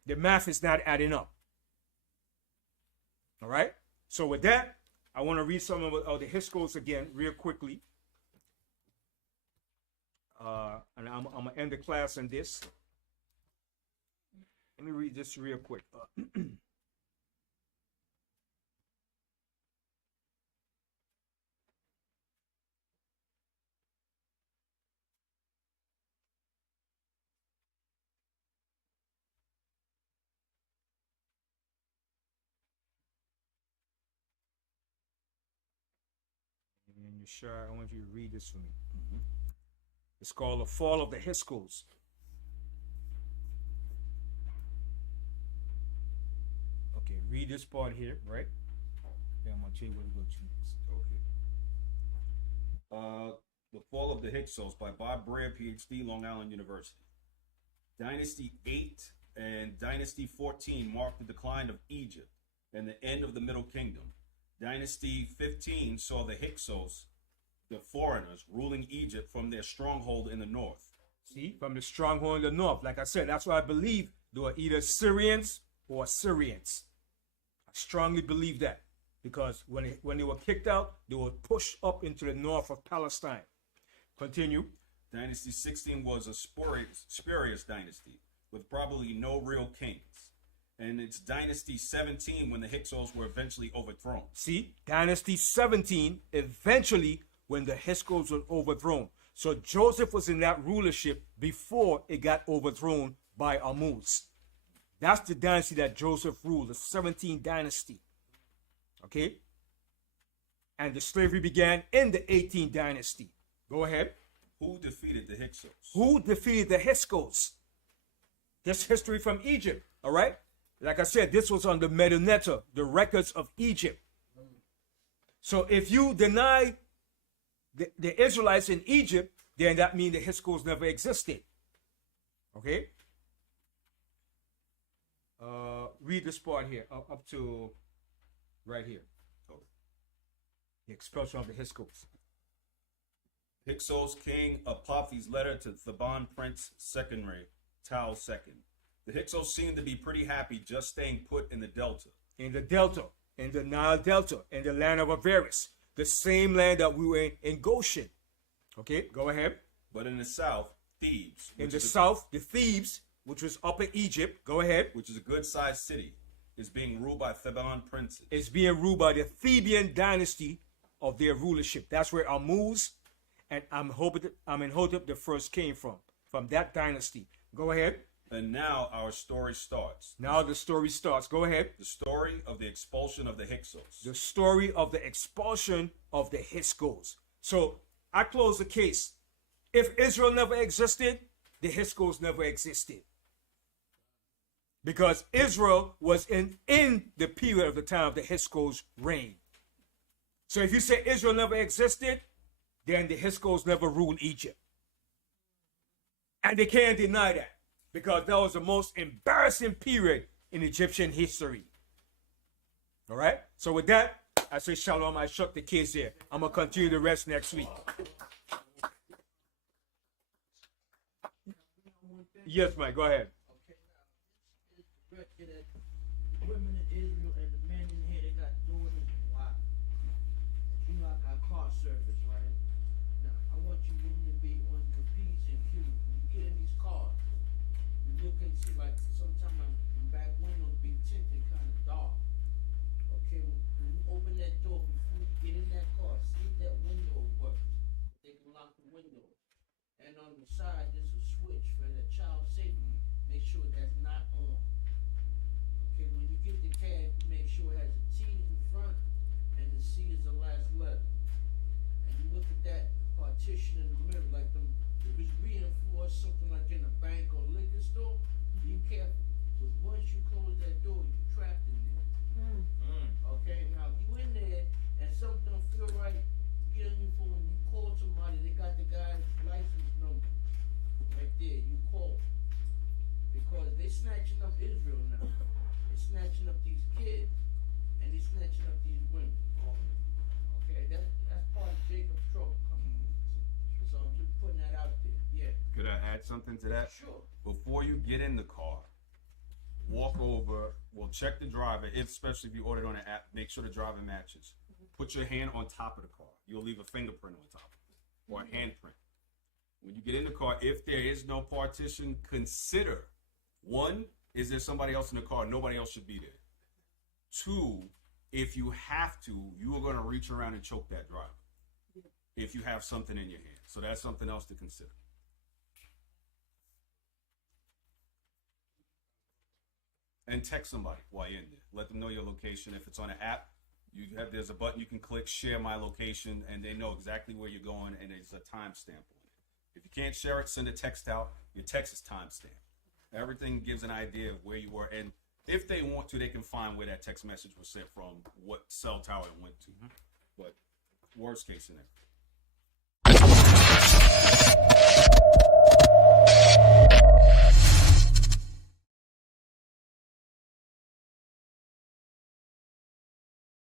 The math is not adding up. All right? So with that, I want to read some of the H.O.D.C again real quickly. And I'm going to end the class on this. Let me read this real quick. And Yeshua, I want you to read this for me. It's called The Fall of the H.O.D.C. Okay, read this part here, right? Then I'm going to tell you where to go to next. Okay. The Fall of the Hyksos by Bob Brer, PhD, Long Island University. Dynasty 8 and Dynasty 14 marked the decline of Egypt and the end of the Middle Kingdom. Dynasty 15 saw the Hyksos, the foreigners, ruling Egypt from their stronghold in the north. See, from the stronghold in the north. Like I said, that's why I believe they were either Syrians or Assyrians. I strongly believe that because when they were kicked out, they were pushed up into the north of Palestine. Continue. Dynasty 16 was a spurious dynasty with probably no real kings. And it's Dynasty 17 when the Hyksos were eventually overthrown. See, Dynasty 17, eventually when the Hyksos were overthrown. So Joseph was in that rulership before it got overthrown by Tammuz. That's the dynasty that Joseph ruled, the 17th dynasty. Okay? And the slavery began in the 18th dynasty. Go ahead. Who defeated the Hyksos? Who defeated the Hyksos? This history from Egypt, all right? Like I said, this was on the Medunetta, the records of Egypt. So if you deny the Israelites in Egypt, then that means the Hyksos never existed. Okay? Read this part here, up to right here. The expulsion of the Hyksos. Hyksos king Apophi's letter to Theban prince Seconray, Tau II. The Hyksos seem to be pretty happy just staying put in the delta. In the delta, in the Nile Delta, in the land of Avaris, the same land that we were in Goshen. Okay, go ahead. But in the south, Thebes. In the south, the Thebes, which was Upper Egypt, go ahead. Which is a good-sized city, is being ruled by Theban princes. It's being ruled by the Theban dynasty of their rulership. That's where Tammuz and Amenhotep the first came from that dynasty. Go ahead. And now our story starts. Now the story starts. Go ahead. The story of the expulsion of the Hyksos. The story of the expulsion of the Hyksos. So I close the case. If Israel never existed, the Hyksos never existed. Because Israel was in the period of the time of the Hyksos' reign. So if you say Israel never existed, then the Hyksos never ruled Egypt. And they can't deny that. Because that was the most embarrassing period in Egyptian history. All right? So with that, I say shalom. I shut the case here. I'm going to continue the rest next week. Yes, Mike, go ahead. Okay, now, this is the record that women in Israel and the men in here, they got daughters and wives. You know, I got car service, right? Now, I want you women to be on your P's and Q's. When you get in these cars, you look and see, like, sometimes the back windows be tinted kind of dark. Okay, when you open that door, before you get in that car, see if that window works. They can lock the window. And on the side, there's a switch for the child safety. Make sure that's not on. Okay, when you get the cab, you make sure it has a T in the front and the C is the last letter. And you look at that partition in the middle, like if it's reinforced, something like in a bank or liquor store, be careful. Because once you close that door, you're trapped in there. Okay, now if you in there and something don't feel right, get on your phone, you call somebody, they got the guy's license number right there, you call. Because they snatching up Israel now. They're snatching up these kids and they're snatching up these women. Okay, that's part of Jacob's trouble coming. So I'm just putting that out there. Yeah. Could I add something to that? Sure. Before you get in the car, walk over, we'll check the driver, especially if you ordered on an app, make sure the driver matches. Put your hand on top of the car. You'll leave a fingerprint on top of it, or a handprint. When you get in the car, if there is no partition, consider, one, is there somebody else in the car? Nobody else should be there. Two, if you have to, you are going to reach around and choke that driver if you have something in your hand. So that's something else to consider. And text somebody while you're in there. Let them know your location. If it's on an app, there's a button you can click, share my location, and they know exactly where you're going, and there's a timestamp on it. If you can't share it, send a text out. Your text is timestamped. Everything gives an idea of where you were, and if they want to, they can find where that text message was sent from, what cell tower it went to. But worst case scenario.